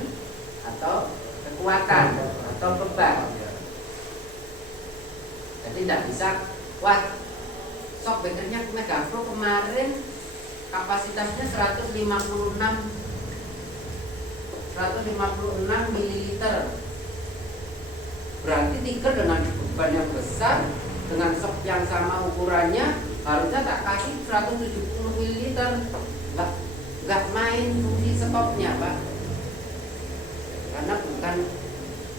atau kekuatan atau beban. Jadi tidak bisa kuat. Shock breakernya Megapro kemarin kapasitasnya 156 ml. Berarti Tiger dengan beban yang besar, dengan shock yang sama ukurannya, harusnya tak kasih 170 ml. Nggak main fungsi stopnya, Pak, karena bukan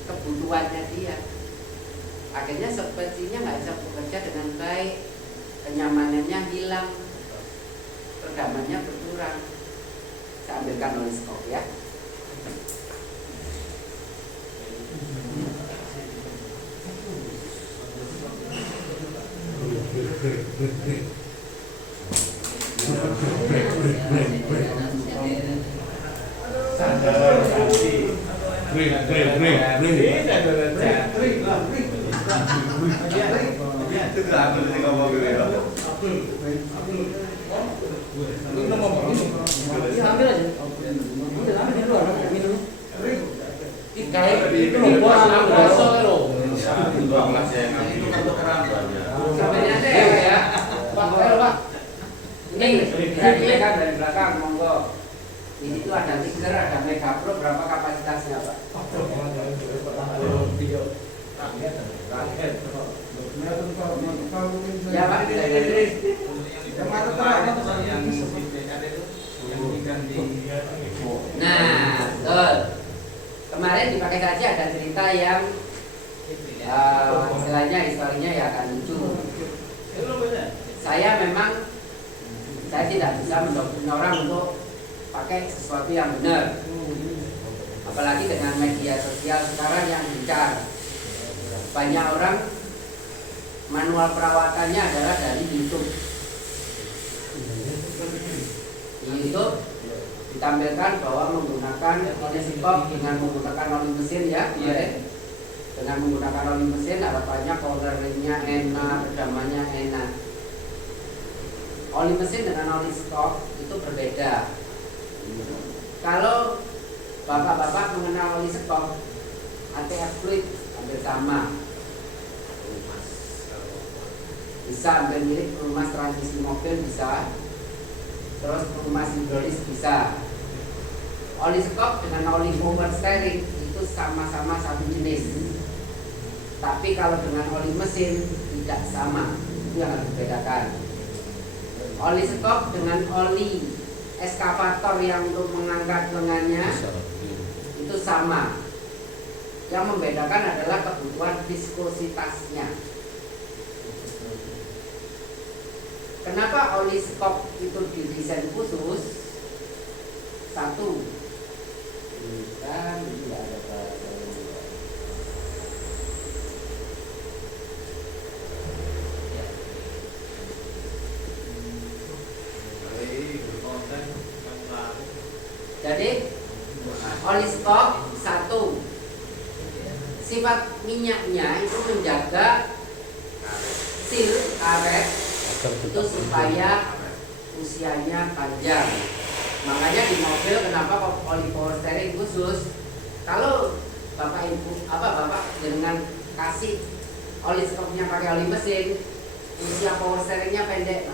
kebutuhannya dia. Akhirnya suspensinya nggak bisa bekerja dengan baik, kenyamanannya hilang, redamannya berkurang. Saya ambilkan oli skop ya. Ini bisa dilihat dari belakang, monggo. Di situ ada Tiger, ada Megapro, berapa kapasitasnya, Pak? Ya, Pak. Nah, betul. Kemarin dipakai saja ada cerita yang istilahnya historinya ya akan lucu. Saya tidak bisa mendoktrin orang untuk pakai sesuatu yang benar, apalagi dengan media sosial sekarang yang gencar. Banyak orang manual perawatannya adalah dari YouTube. Di YouTube ditampilkan bahwa menggunakan stop dengan menggunakan oli mesin ya, dengan menggunakan oli mesin harapannya corneringnya enak, redamannya enak. Oli mesin dengan oli stop itu berbeda. Kalau bapak-bapak mengenal oli stop, ATF fluid hampir sama. Bisa hampir mirip perumas transmisi mobil bisa, terus perumas hidrolis bisa. Oli stop dengan oli power steering itu sama-sama satu jenis. Tapi kalau dengan oli mesin tidak sama, itu yang harus dibedakan. Oli stop dengan oli eskavator yang untuk mengangkat lengannya itu sama. Yang membedakan adalah kebutuhan viskositasnya. Kenapa oli stop itu didesain khusus? Satu, kan Jadi oli stok satu, sifat minyaknya itu menjaga seal karet itu supaya usianya panjang. Makanya di mobil kenapa kok oli power steering khusus? Kalau bapak dengan kasih oli stoknya pakai oli mesin, usia power steeringnya pendek,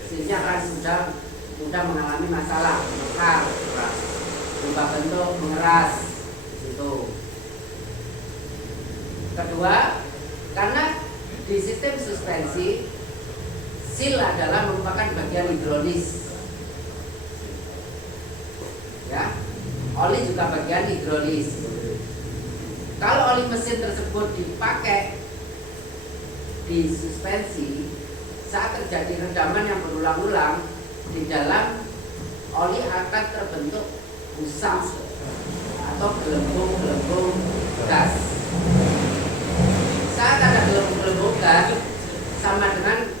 mesinnya akan sudah mengalami masalah, mekar, berubah bentuk, mengeras, gitu. Kedua, karena di sistem suspensi seal adalah merupakan bagian hidrolis, ya, oli juga bagian hidrolis. Kalau oli mesin tersebut dipakai di suspensi, saat terjadi redaman yang berulang-ulang, di dalam oli akan terbentuk busa atau gelembung-gelembung gas. Saat ada gelembung-gelembung gas, sama dengan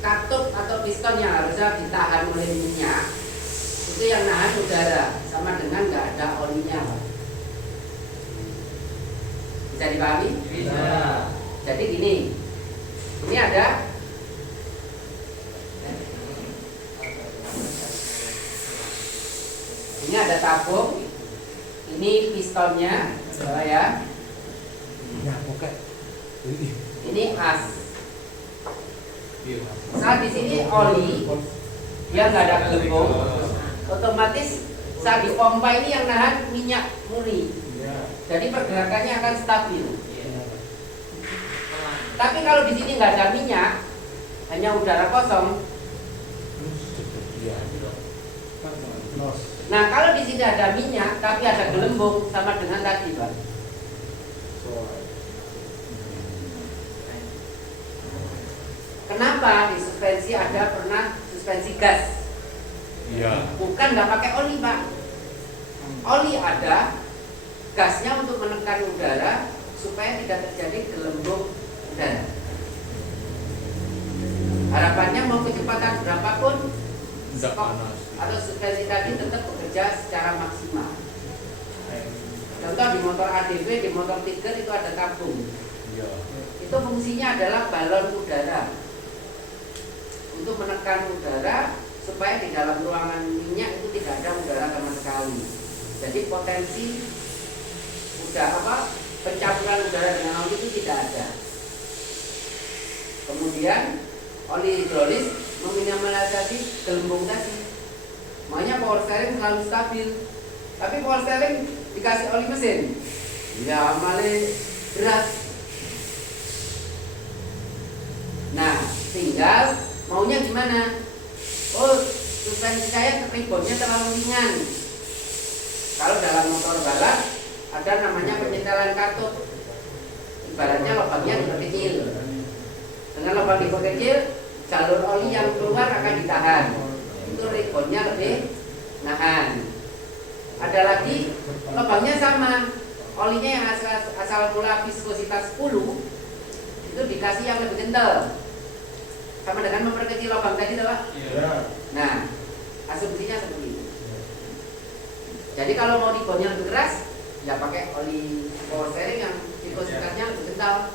katup atau piston yang harusnya ditahan oleh minyak, itu yang nahan udara, sama dengan nggak ada olinya. Bisa dipahami? Bisa. Jadi gini, ini ada tabung, ini pistonnya, ya. Ya, oke. Ini as. Saat di sini oli, dia nggak ada gelembung, otomatis saat dipompa ini yang nahan minyak murni. Jadi pergerakannya akan stabil. Tapi kalau di sini nggak ada minyak, hanya udara kosong. Nah, kalau di sini ada minyak tapi ada gelembung, sama dengan tadi, Pak. Kenapa di suspensi pernah suspensi gas? Iya. Bukan nggak pakai oli, Pak. Oli ada, gasnya untuk menekan udara supaya tidak terjadi gelembung udara. Harapannya mau kecepatan berapapun, Tidak stok panas. atau suspensi tadi tetap bekerja secara maksimal. Contoh di motor ADV, di motor Tiger itu ada tabung. Iya. Itu fungsinya adalah balon udara untuk menekan udara supaya di dalam ruangan minyak itu tidak ada udara sama sekali. Jadi potensi pencampuran udara dengan oli itu tidak ada. Kemudian oli hidrolis meminimalisasi gelembung tadi. Makanya power steering selalu stabil. Tapi power steering dikasih oli mesin, ya malah berat. Nah, tinggal maunya gimana? Oh, suspensi saya ribonnya terlalu ringan. Kalau dalam motor balap ada namanya penyetelan katup. Ibaratnya lubangnya diperkecil. Dengan lubang diperkecil, jalur oli yang keluar akan ditahan. Itu ribonnya lebih nahan. Ada lagi lubangnya sama, olinya yang asal mula viskositas 10 itu dikasih yang lebih kental, sama dengan memperkecil lubang tadi, Pak. Iya. Nah, asumsinya seperti itu. Jadi kalau mau ribonnya lebih keras, ya pakai oli power steering yang viskositasnya lebih kental.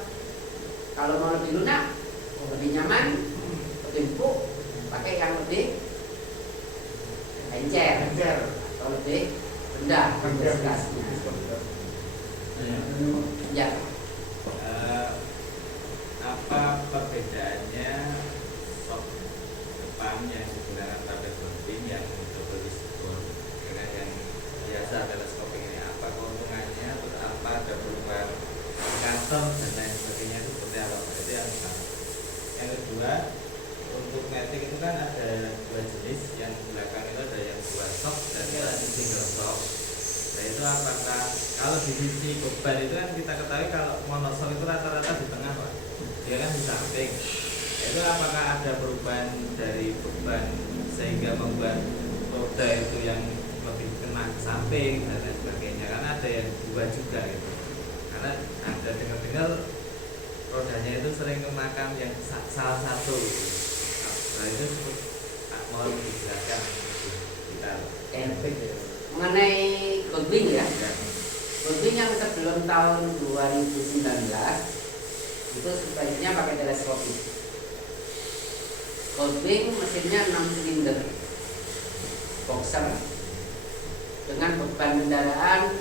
Kalau mau lebih lunak, lebih nyaman, lebih empuk, pakai yang lebih encer atau lebih rendah viskositasnya. Ya. Apa perbedaannya stok depan yang digunakan pada bonding yang double wishbone dengan yang biasa teleskoping ini? Apa keuntungannya, terus apa ada perubahan kantong dan lain sebagainya, itu seperti apa? Itu yang pertama. Yang kedua, untuk matic itu kan ada dua jenis, yang belakang itu ada yang dua shock dan yang single shock. Nah, itu apakah kalau di sisi beban itu kan kita ketahui kalau monoshock itu rata-rata di tengah, Pak. Dia kan di samping. Itu apakah ada perubahan dari beban sehingga membuat roda itu yang lebih kena samping dan lain sebagainya? Karena ada yang dua juga gitu. Karena ada dengar-dengar rodanya itu sering memakan yang salah satu. Nah, itu mohon dijelaskan kita. mengenai Goldwing ya. Ya. Goldwing yang sebelum tahun 2019 itu suspensinya pakai teleskopik. Goldwing mesinnya 6 silinder boxer dengan beban kendaraan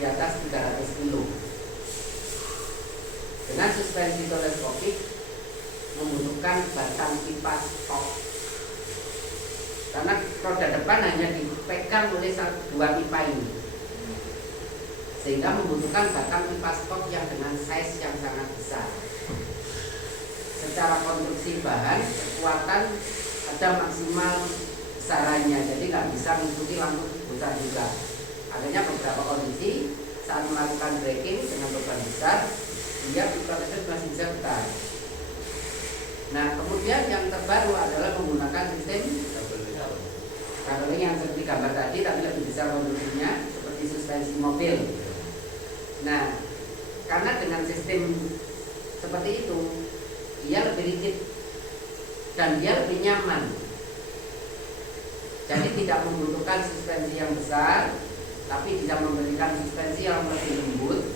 di atas 300 kg. Dengan suspensi teleskopik membutuhkan batang kipas stok, karena roda depan hanya dipegang oleh dua pipa ini, sehingga membutuhkan batang kipas stok yang dengan size yang sangat besar. Secara konstruksi bahan, kekuatan ada maksimal besarannya, jadi nggak bisa mengikuti lampu besar juga. Adanya beberapa kondisi saat melakukan braking dengan beban besar, dia pipa tersebut masih bisa bertahan. Nah, kemudian yang terbaru adalah menggunakan sistem coupling yang seperti gambar tadi, tapi lebih besar konstruksinya seperti suspensi mobil. Nah, karena dengan sistem seperti itu, dia lebih rigid dan dia lebih nyaman. Jadi tidak membutuhkan suspensi yang besar, tapi bisa memberikan suspensi yang lebih lembut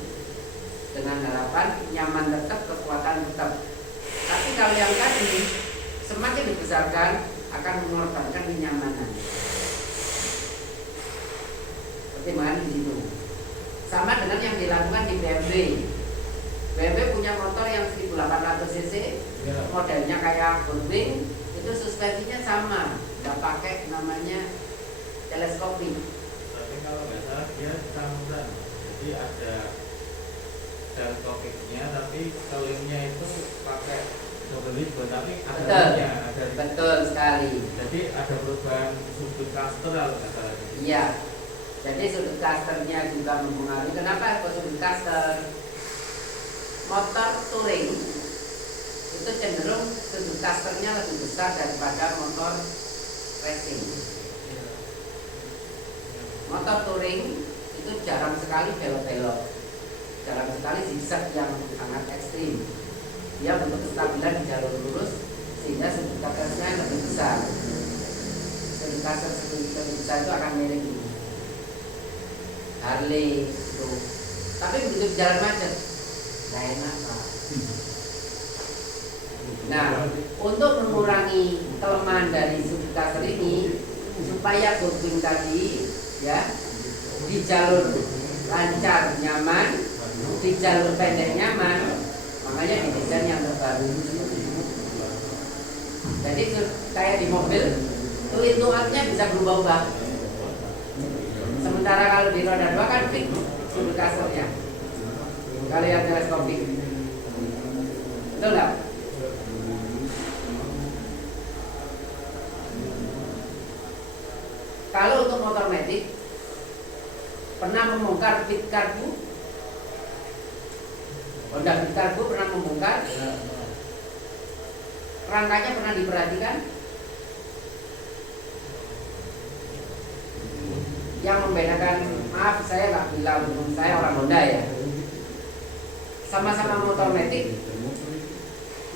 dengan harapan nyaman tetap, kekuatan tetap. Tapi kalau yang tadi semakin dibesarkan akan mengorbankan kenyamanan. Pertimbangan di situ. Sama dengan yang dilakukan di BMW. BMW punya motor yang 1800 cc, modelnya kayak Goldwing, itu suspensinya sama, nggak pakai namanya teleskopik. Tapi kalau nggak salah dia campuran, jadi ada teleskopiknya, tapi kelingnya itu pakai double ribbon, tapi ada Betul. ringnya, ada ring. Betul sekali. Jadi ada perubahan sudut cluster kalau nggak salah. Iya. Jadi sudut clusternya juga mempengaruhi. Kenapa kok sudut cluster? Motor touring itu cenderung sudut clusternya lebih besar daripada motor racing. Motor touring itu jarang sekali belok-belok, jarang sekali zigzag yang sangat ekstrim. Dia butuh kestabilan di jalur lurus sehingga sudut clusternya lebih besar. Sudut cluster lebih besar itu akan miring ini. Harley itu, tapi begitu di jalan macet, nggak enak Pak. Nah, untuk mengurangi kelemahan dari sudut cluster ini, supaya Goldwing tadi ya di jalur lancar nyaman, di jalur pendek nyaman, makanya didesain yang terbaru. Jadi kayak di mobil, tuin-tuannya bisa berubah-ubah. Sementara kalau di roda 2 kan fix sudut clusternya. Kalau yang teleskopik, betul nggak? Kalau untuk motor matic, pernah membongkar pit karbu? Honda pit karbu pernah membongkar? Rangkanya pernah diperhatikan? Yang membedakan, maaf saya nggak bilang saya orang Honda ya, sama-sama motor matic,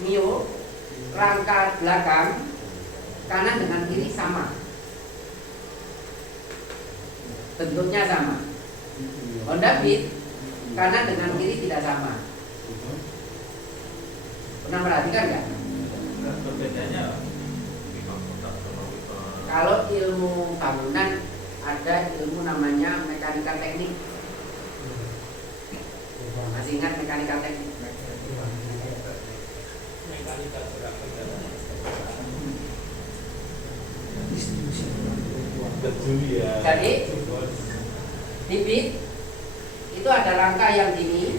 Mio, rangka belakang kanan dengan kiri sama, bentuknya sama. Honda Beat kanan dengan kiri tidak sama. Pernah perhatikan nggak? Perbedaannya Kalau ilmu bangunan ada ilmu namanya mekanika teknik. Masih ingat mekanika teknik? mekanika gerak kendaraan. Betul ya. Jadi di Beat itu ada rangka yang gini.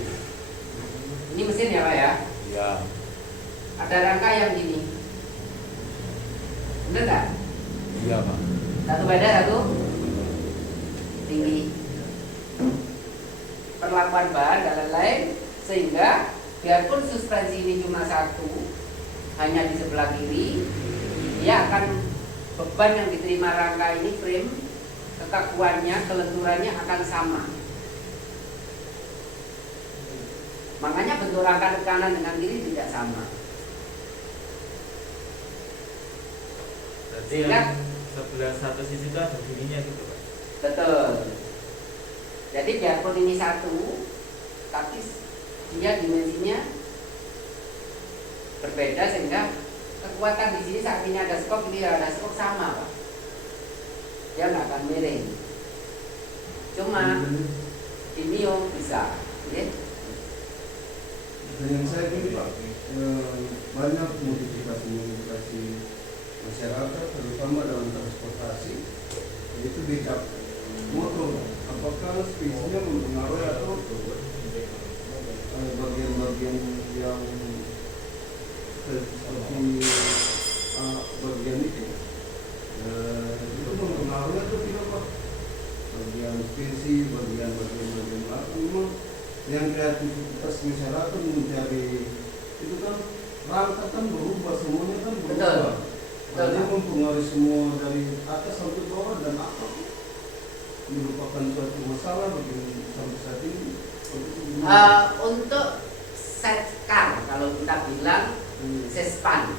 Ini mesin ya Pak ya? Ya. Ada rangka yang gini. Bener nggak? Iya Pak. Satu beda, satu tinggi. Perlakuan bahan dan lain-lain, sehingga biarpun suspensi ini cuma satu, hanya di sebelah kiri, dia akan beban yang diterima rangka ini frame, kekakuannya, kelenturannya akan sama. Makanya bentuk rangka kanan dengan kiri tidak sama. Berarti yang sebelah satu sisi itu ada dirinya gitu Pak. Betul. Jadi biarpun ini satu, tapi dia dimensinya berbeda sehingga kekuatan di sini saat ini ada skop, ini ada skop sama, Pak. Dia nggak akan miring. Cuma ini bisa, ya. Dan yang saya gini Pak, banyak modifikasi masyarakat, terutama dalam transportasi, yaitu becak motor. Apakah spesiesnya mempengaruhi atau bagian-bagian yang seperti bagian itu mempengaruhi atau tidak Pak? Bagian spesies, bagian belakang memang yang kreativitas masyarakat mencari itu kan rangka kan berubah, semuanya kan berubah. Dia mempengaruhi semua dari atas sampai bawah dan apa merupakan suatu masalah bagi sampai saat ini. Untuk setcar kalau kita bilang sespan,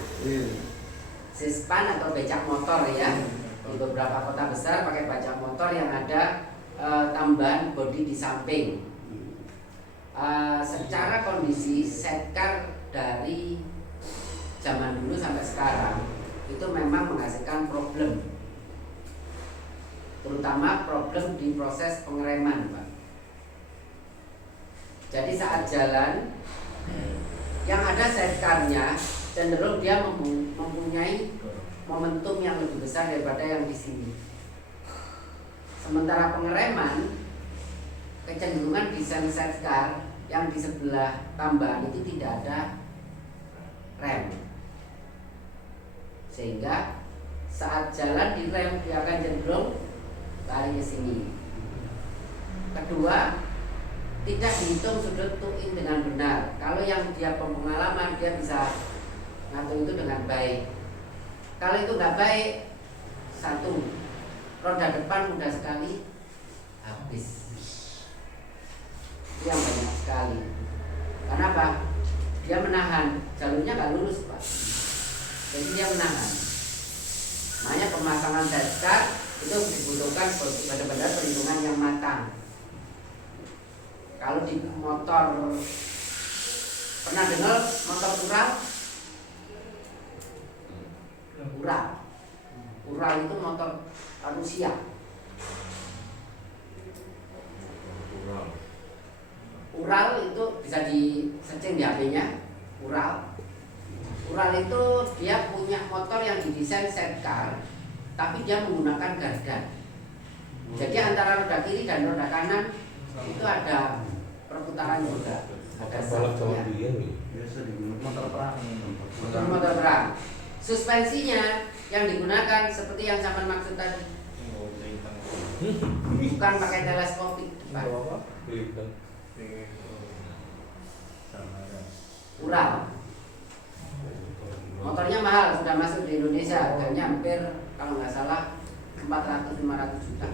sespan atau becak motor ya, di beberapa kota besar pakai becak motor yang ada tambahan bodi di samping. Secara kondisi setcar dari zaman dulu sampai sekarang itu memang menghasilkan problem, terutama problem di proses pengereman, Pak. Jadi saat jalan yang ada setcarnya cenderung dia mempunyai momentum yang lebih besar daripada yang di sini. Sementara pengereman kecenderungan desain setcar yang di sebelah tambahan itu tidak ada rem, sehingga saat jalan di rem dia akan cenderung lari ke sini. Kedua, tidak dihitung sudut tuin dengan benar. Kalau yang dia pengalaman dia bisa ngatur itu dengan baik. Kalau itu nggak baik, satu, roda depan mudah sekali habis. Yang banyak sekali. Kenapa? Dia menahan, jalurnya nggak lurus, Pak. Jadi dia menahan. Makanya pemasangan setcar itu dibutuhkan benar-benar perhitungan yang matang. Kalau di motor, pernah dengar motor Ural? Ural itu motor Rusia. Ural itu bisa di searching di HP-nya. Ural itu dia punya motor yang didesain setcar, tapi dia menggunakan gardan. Jadi antara roda kiri dan roda kanan itu ada perputaran roda, ada salnya. Biasa digunakan motor perang. Motor perang. Suspensinya yang digunakan seperti yang zaman maksud tadi, bukan pakai teleskopik, Pak. Ural. Motornya mahal, sudah masuk di Indonesia, harganya hampir kalau nggak salah 400-500 juta.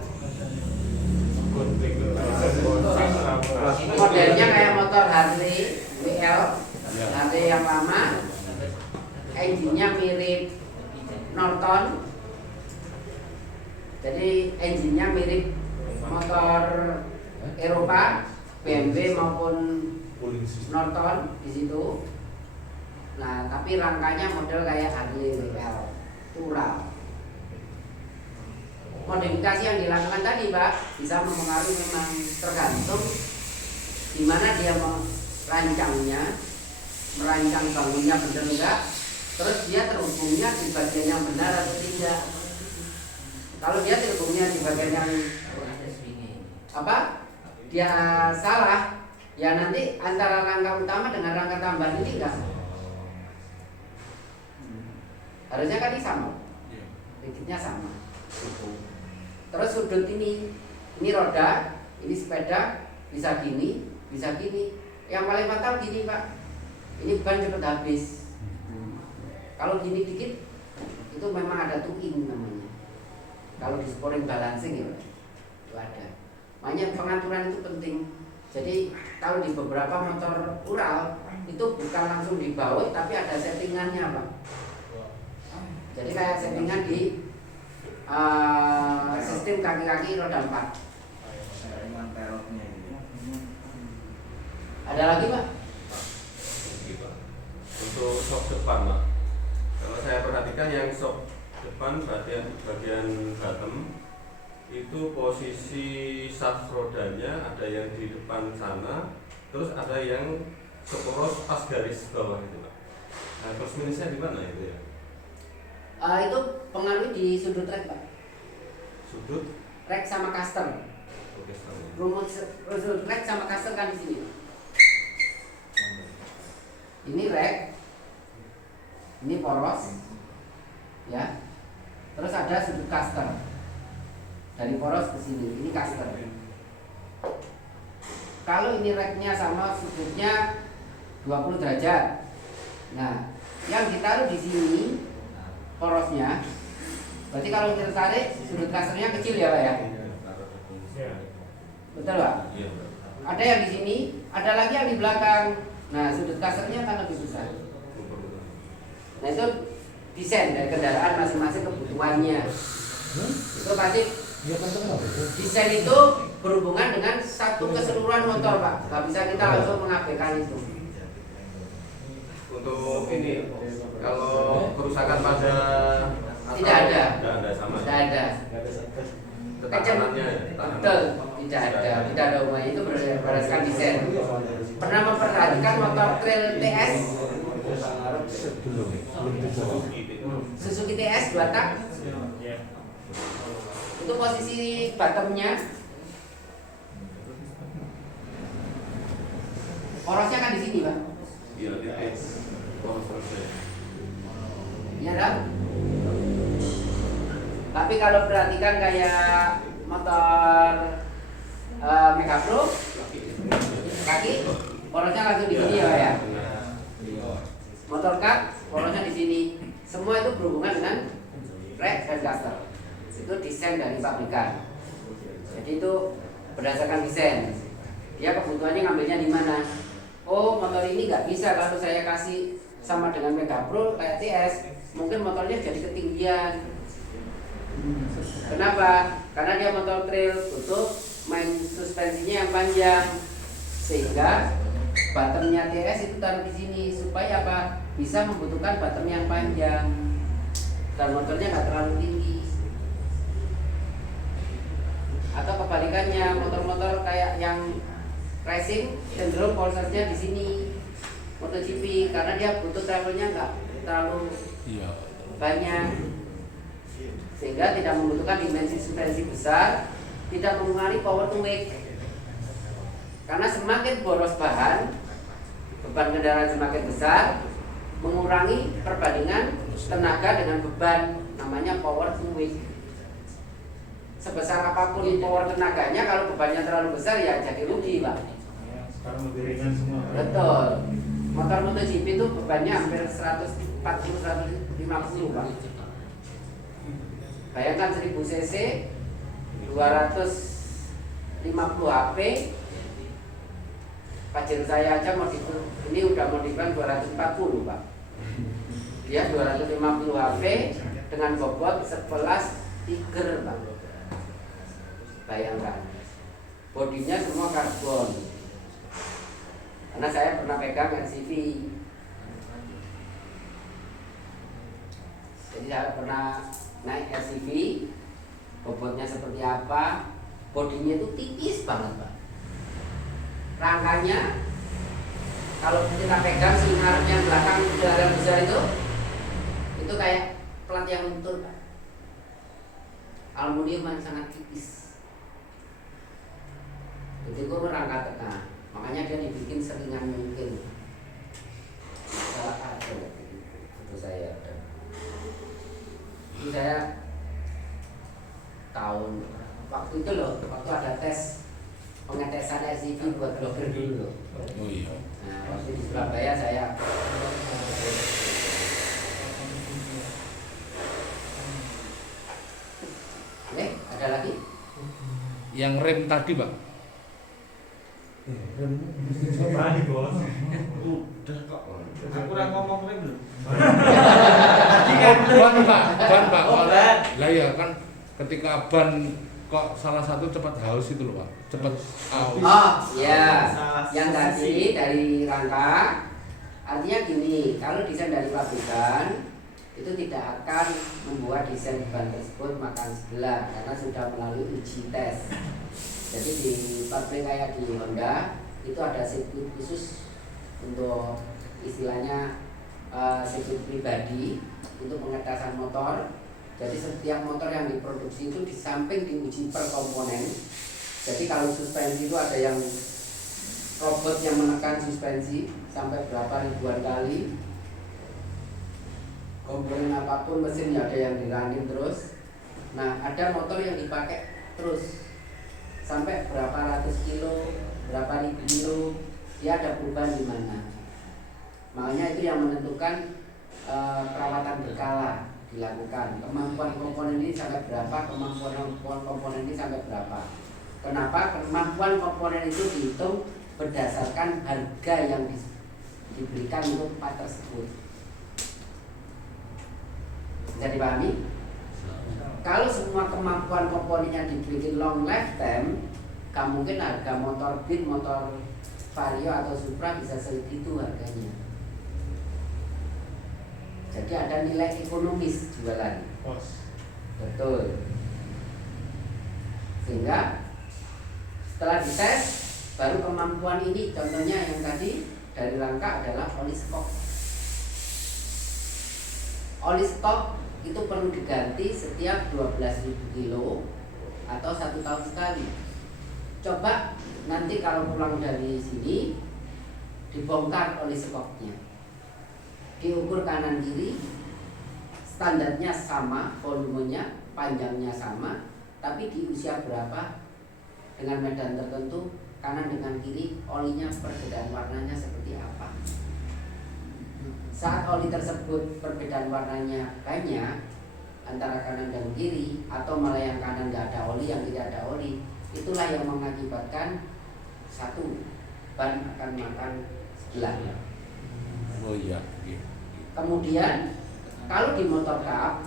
Modelnya kayak motor Harley WL, Harley yang lama. Engine-nya mirip Norton. Jadi engine-nya mirip motor Eropa, BMW maupun Norton di situ. Nah, tapi rangkanya model kayak Harley WL, Ural. Modifikasi yang dilakukan tadi, Pak, bisa mempengaruhi, memang tergantung di mana dia merancangnya, merancang bangunnya benar enggak, terus dia terhubungnya di bagian yang benar atau tidak. Kalau dia terhubungnya di bagian yang dia salah, ya nanti antara rangka utama dengan rangka tambahan ini enggak. Harusnya kan ini sama, rigidnya sama. Terus sudut ini roda, ini sepeda, bisa gini, bisa gini. Yang paling fatal gini, Pak, ini ban cepat habis. Kalau gini dikit, itu memang ada tuing namanya. Kalau di sporing balancing ya, itu ada. Makanya pengaturan itu penting. Jadi kalau di beberapa motor Ural itu bukan langsung dibaut, tapi ada settingannya, Pak. Jadi kayak settingan di sistem kaki-kaki roda 4. Saringan pelotnya gitu. Ada lagi Pak? Oke, Pak. Untuk sok depan, Pak. Kalau saya perhatikan yang sok depan bagian bottom itu posisi shaft rodanya ada yang di depan sana, terus ada yang seporos pas garis bawah itu, Pak. Nah, plus minusnya di mana itu ya? Itu pengaruh di sudut rek Pak. Sudut, Rek sama caster. oke sama. Rumus sudut rek sama caster kan di sini. Ini rek, ini poros, ya. Terus ada sudut caster. Dari poros ke sini, ini caster. Kalau ini reknya sama sudutnya 20 derajat. Nah, yang ditaruh di sini porosnya. Berarti kalau kita tarik sudut casternya kecil ya Pak ya? Betul Pak? Iya. Ada yang di sini, ada lagi yang di belakang. Nah, sudut casternya akan lebih besar. Nah, itu desain dari kendaraan masing-masing kebutuhannya. Itu pasti desain itu berhubungan dengan satu keseluruhan motor Pak. Gak bisa kita langsung mengabaikan itu. Untuk ini, kalau kerusakan pada Tidak ada. Tidak ada sama. Tidak ada. Ketekanannya ya. Betul, tidak ada hubungannya, itu berdasarkan desain. Pernah memperhatikan motor trail TS? Suzuki TS 2 tak? Itu posisi bottomnya, porosnya kan di sini Pak. Iya, titik. Oh, selesai. Iya kan? Tapi kalau perhatikan kayak motor Mega Pro kaki, porosnya langsung di sini ya Pak ya. Motor kart, porosnya di sini. Semua itu berhubungan dengan rek dan caster. Itu desain dari pabrikan. Jadi itu berdasarkan desain. Dia kebutuhannya ngambilnya di mana? Oh, motor ini nggak bisa kalau saya kasih sama dengan Mega Pro kayak TS, mungkin motornya jadi ketinggian. Kenapa? Karena dia motor trail, butuh main suspensinya yang panjang, sehingga bottomnya TS itu taruh di sini supaya apa? Bisa membutuhkan bottom yang panjang dan motornya nggak terlalu tinggi. Atau kebalikannya, motor-motor kayak yang racing cenderung pulsarnya di sini, MotoGP, karena dia butuh travelnya nggak terlalu banyak, sehingga tidak membutuhkan dimensi suspensi besar, tidak mengurangi power to weight. Karena semakin boros bahan, beban kendaraan semakin besar, mengurangi perbandingan tenaga dengan beban, namanya power to weight. Sebesar apapun power tenaganya, kalau bebannya terlalu besar ya jadi rugi Pak. Sekarang lebih ringan semua. Betul. Motor MotoGP itu bebannya hampir 140-150 Pak. Bayangkan 1000 cc 250 HP. Pajero saya aja ini udah modifan 240 Pak. Dia 250 HP dengan bobot 11 tiger Pak. Bayangkan. Bodinya semua karbon. Karena saya pernah pegang RCV. Jadi saya pernah naik RCV, bobotnya seperti apa, bodinya itu tipis banget Pak. Rangkanya kalau kita pegang si ngarep yang belakang udara besar itu kayak plat yang luntur Pak. Aluminium yang sangat tipis. Itu rangka tengah, makanya dia dibikin seringan mungkin. Salah ada itu saya. Itu saya tahun waktu itu loh, waktu ada tes pengetesan RCV buat blogger dulu loh. Oh iya. Nah, waktu di Surabaya saya ada lagi? Yang rem tadi, Pak. Balik bos. Udah kok. Aku udah ngomong rem belum? Ban, Pak. Oh, ban. Lah ya kan ketika ban kok salah satu cepat haus itu loh Pak, cepat haus. Oh ya, Salah yang tadi sisi. dari rangka, artinya gini, kalau desain dari pabrikan itu tidak akan membuat desain ban tersebut makan sebelah karena sudah melalui uji tes. Jadi di pabrik kayak di Honda itu ada sirkuit khusus untuk istilahnya sirkuit pribadi untuk pengetesan motor. Jadi setiap motor yang diproduksi itu di samping diuji per komponen. Jadi kalau suspensi itu ada yang robot yang menekan suspensi sampai berapa ribuan kali. Komponen apapun mesin ada yang dirunning terus. Nah ada motor yang dipakai terus sampai berapa ratus kilo, berapa ribu kilo, dia ada perubahan di mana. Makanya itu yang menentukan perawatan berkala dilakukan. Kemampuan komponen ini sampai berapa, kemampuan komponen ini sampai berapa. Kenapa? Kemampuan komponen itu dihitung berdasarkan harga yang diberikan untuk part tersebut. Bisa dipahami? Kalau semua kemampuan komponennya dibikin long lifetime, gak mungkin harga motor Beat, motor Vario atau Supra bisa segitu harganya. Jadi ada nilai ekonomis jualan. Betul. Sehingga setelah dites baru kemampuan ini, contohnya yang tadi dari rangka adalah oli stok. Oli stok itu perlu diganti setiap 12.000 kilo atau 1 tahun sekali. Coba nanti kalau pulang dari sini dibongkar oli stoknya, diukur kanan kiri, standarnya sama, volumenya, panjangnya sama, tapi di usia berapa dengan medan tertentu, kanan dengan kiri, olinya perbedaan warnanya seperti apa. Saat oli tersebut perbedaan warnanya banyak antara kanan dan kiri, atau malah yang kanan nggak ada oli, yang kiri ada oli, itulah yang mengakibatkan satu, ban akan makan sebelah. Oh iya. Kemudian kalau di motor cup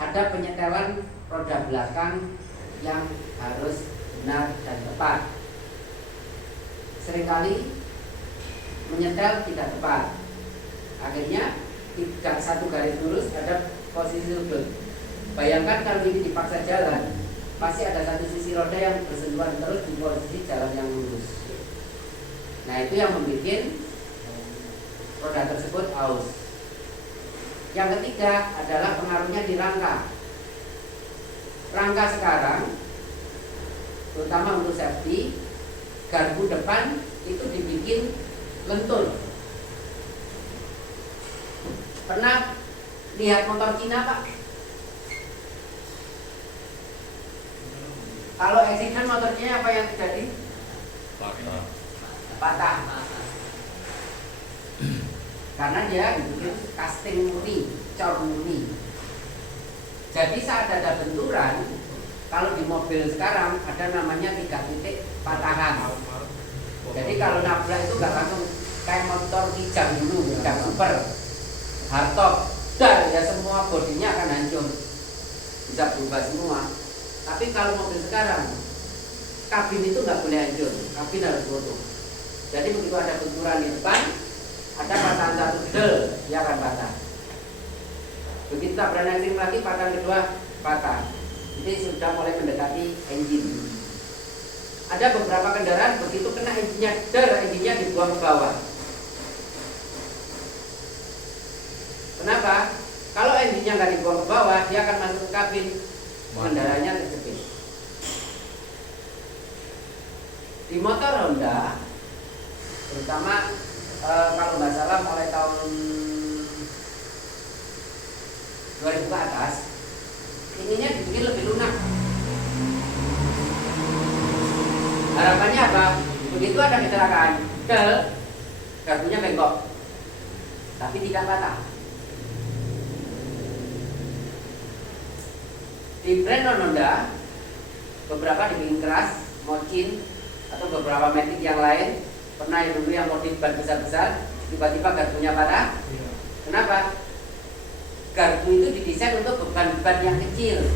ada penyetelan roda belakang yang harus benar dan tepat. Seringkali menyetel tidak tepat. Akhirnya tidak satu garis lurus, ada posisi sudut. Bayangkan kalau ini dipaksa jalan, pasti ada satu sisi roda yang bersentuhan terus di posisi jalan yang lurus. Nah itu yang membuat roda tersebut aus. Yang ketiga adalah pengaruhnya di rangka. Rangka sekarang, terutama untuk safety, garpu depan itu dibikin lentur. Pernah lihat motor Cina Pak? Kalau accident motor Cina apa yang terjadi? Patah. Karena dia dibikin casting murni, cor murni. Jadi saat ada benturan, kalau di mobil sekarang ada namanya 3 titik patahan. Jadi kalau nabrak itu nggak langsung kayak motor kijang dulu, kijang super, hardtop, dar ya semua bodinya akan hancur, bisa berubah semua. Tapi kalau mobil sekarang, kabin itu nggak boleh hancur, kabin harus utuh. Jadi begitu ada benturan di depan, ada patahan satu del, dia akan patah. Begitu tabrakan lagi, patahan kedua patah. Ini sudah mulai mendekati engine. Ada beberapa kendaraan begitu kena engine-nya der, engine-nya dibuang ke bawah. Kenapa? Kalau engine-nya nggak dibuang ke bawah, dia akan masuk ke kabin, kendaraannya terjepit. Di motor Honda, terutama kalau nggak salah mulai tahun 2000 ke atas, ininya dibikin lebih lunak. Harapannya apa? Begitu ada kecelakaan, garpunya bengkok, tapi tidak patah. Di brand non Honda, beberapa dibikin keras, mocin, atau beberapa Matic yang lain. Pernah yang dulu yang modif ban besar-besar, tiba-tiba garpunya patah. Kenapa? Garpu itu didesain untuk beban-beban yang kecil.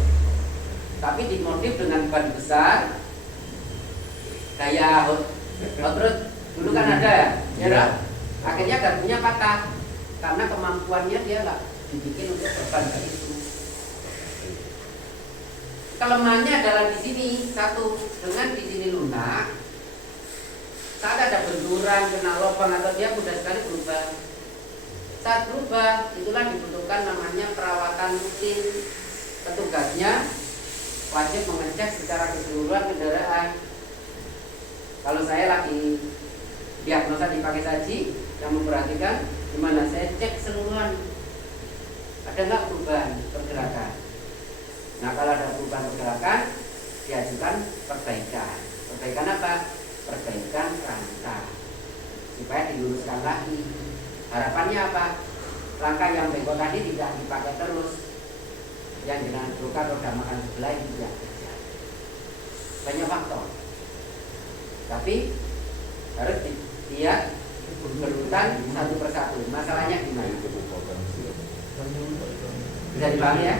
tapi dimodif dengan ban besar, kayak hot rod dulu kan ada ya, ya. Akhirnya garpunya patah karena kemampuannya dia nggak dibikin untuk berban kayak itu. Kelemahannya adalah di sini satu, dengan di sini lunak. Saat ada benturan, kena lubang atau dia mudah sekali berubah. Saat berubah, itulah dibutuhkan namanya perawatan rutin. Petugasnya wajib mengecek secara keseluruhan kendaraan. Kalau saya lagi diagnosa dipakai saji, yang memperhatikan gimana saya cek keseluruhan, ada nggak perubahan pergerakan. Nah kalau ada perubahan pergerakan, diajukan perbaikan. Perbaikan apa? Perbaikan rangka supaya diluruskan lagi. Harapannya apa? Rangka yang bengkok tadi tidak dipakai terus, yang dengan luka roda makan sebelah itu tidak terjadi. Banyak faktor, tapi harus dilihat berurutan satu persatu. Masalahnya di mana? Bisa dipahami ya?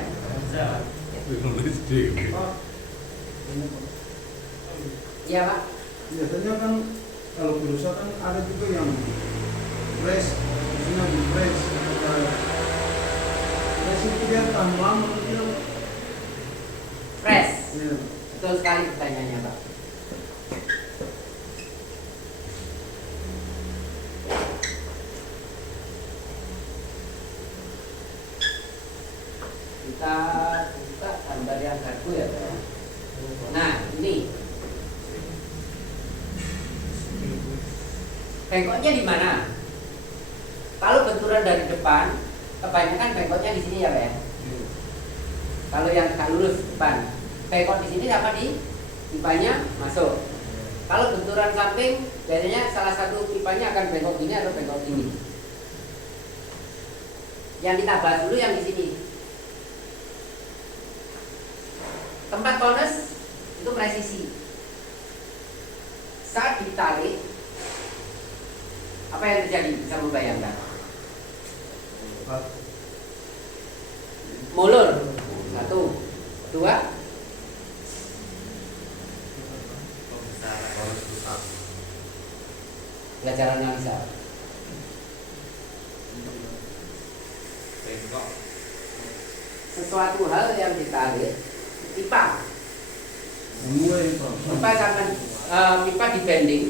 Iya Pak. Biasanya kan kalau berusaha kan ada juga yang press, maksudnya di press. Press itu dia tahan lama dia. Fresh. Iya. Betul sekali pertanyaannya Pak. Kita buka gambar yang garpu ya Pak. Nah ini bengkoknya di mana? Kalau benturan dari depan, kebanyakan bengkoknya di sini ya Pak ya. Kalau yang tak lurus depan, bengkok di sini apa di pipanya masuk. Kalau benturan samping, biasanya salah satu pipanya akan bengkok gini atau bengkok gini. Yang kita bahas dulu yang di sini. Tempat tones itu presisi. Saat ditarik, apa yang terjadi? Bisa membayangkan? Mulur. Satu, dua. Belajar analisa. Bengkok. Sesuatu hal yang ditarik, pipa. Semua itu. Pipa akan pipa di bending.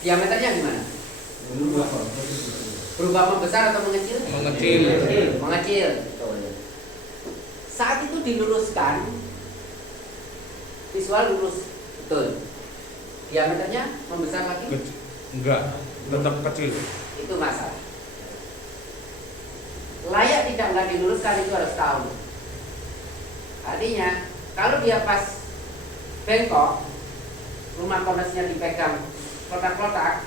Diameternya gimana? Berubah membesar atau mengecil? Mengecil. Mengecil. Betul. Saat itu diluruskan, visual lurus, betul. Diameternya membesar lagi? Enggak, tetap kecil. Itu masalah. Layak tidak nggak diluruskan itu harus tahu. Artinya kalau dia pas bengkok, rumah tonesnya dipegang kotak-kotak,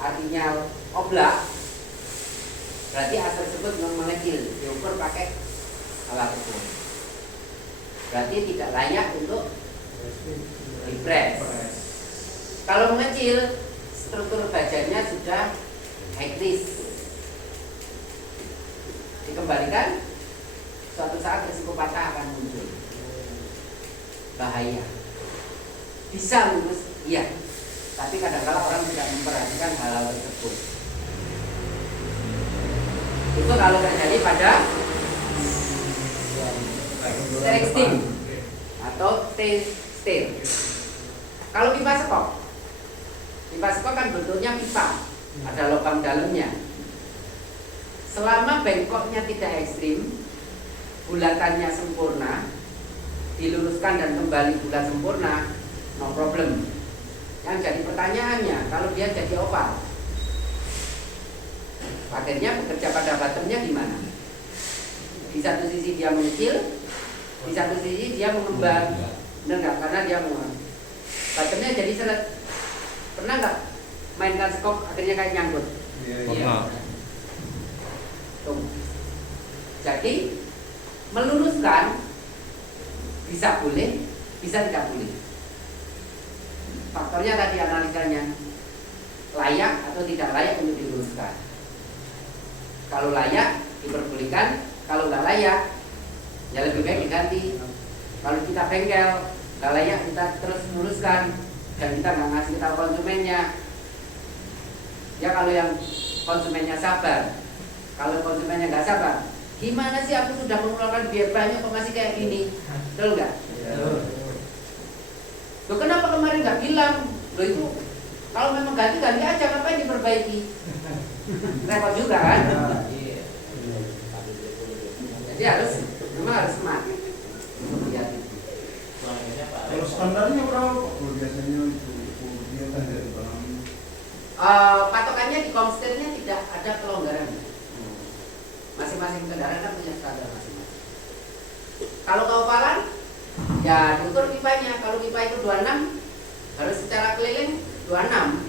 artinya oblak, berarti as tersebut mengecil, diukur pakai alat ukur. Berarti tidak layak untuk dipres. Kalau mengecil, struktur bajanya sudah high risk. Dikembalikan, suatu saat risiko patah akan muncul. Bahaya. Bisa lurus, iya. Tapi kadang-kadang orang tidak memperhatikan hal-hal tersebut. Itu kalau terjadi pada steam atau T-stir. Kalau pipa sekop kan bentuknya pipa, ada lubang dalamnya. Selama bengkoknya tidak ekstrim, bulatannya sempurna, diluruskan dan kembali bulat sempurna, no problem. Yang jadi pertanyaannya, kalau dia jadi oval, akhirnya bekerja pada bottomnya di mana? Di satu sisi dia mengecil, di satu sisi dia mengembang. Benar nggak? Karena dia mengembang. Bottomnya jadi seret. Pernah nggak mainkan skop akhirnya kayak nyangkut? Pernah. Tuh. Jadi meluruskan bisa boleh, bisa tidak boleh. Faktornya tadi analisanya layak atau tidak layak untuk diluruskan. Kalau layak diperbolehkan, kalau nggak layak ya lebih baik diganti. Kalau kita bengkel, nggak layak kita terus luruskan dan kita nggak ngasih tahu konsumennya. Ya kalau yang konsumennya sabar, kalau konsumennya nggak sabar, gimana sih aku sudah mengeluarkan biaya banyak kok masih kayak gini, betul nggak? Loh kenapa kemarin nggak bilang? Loh itu kalau memang ganti aja, ngapain diperbaiki? Repot juga kan? Jadi memang harus smart. Kalau standarnya berapa Pak? Kalau biasanya itu kegiatan dari barang Patokannya di komsternya tidak ada kelonggaran. Masing-masing kendaraan kan punya standar masing-masing. Kalau keopalan, ya diukur pipanya. Kalau pipa itu 26, harus secara keliling 26.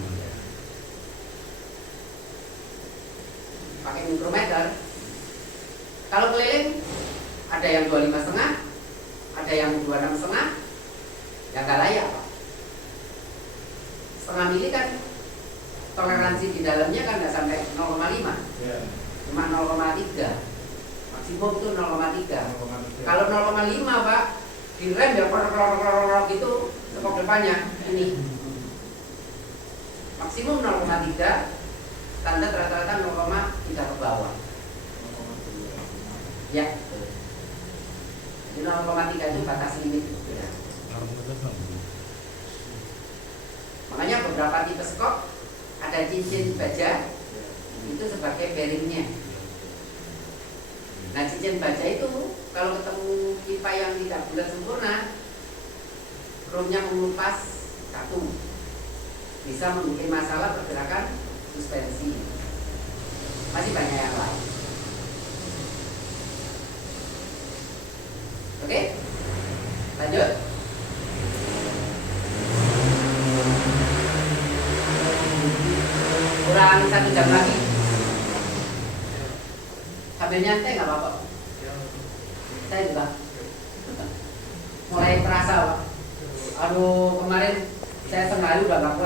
Pakai mikrometer. Kalau keliling ada yang 25,5, ada yang 26,5, ya nggak layak Pak. Setengah mili kan toleransi di dalamnya kan nggak sampai 0,5, cuma 0,3, maksimum tuh 0,3. Kalau 0,5 Pak, direm ya korok gitu sepok depannya ini. Maksimum 0,3, standar rata-rata 0,3 ke bawah. Ya. Jadi 0,3 itu batas limit. Ya. Makanya beberapa tipe skop ada cincin baja itu sebagai bearingnya. Nah cincin baja itu kalau ketemu pipa yang tidak bulat sempurna, kromnya mengelupas satu, bisa membuat masalah pergerakan suspensi. Masih banyak yang lain. Oke, lanjut. Kurang 1 jam lagi. Sambil nyantai nggak apa-apa. Saya juga mulai terasa Pak. Aduh kemarin saya setengah hari udah nggak kuat.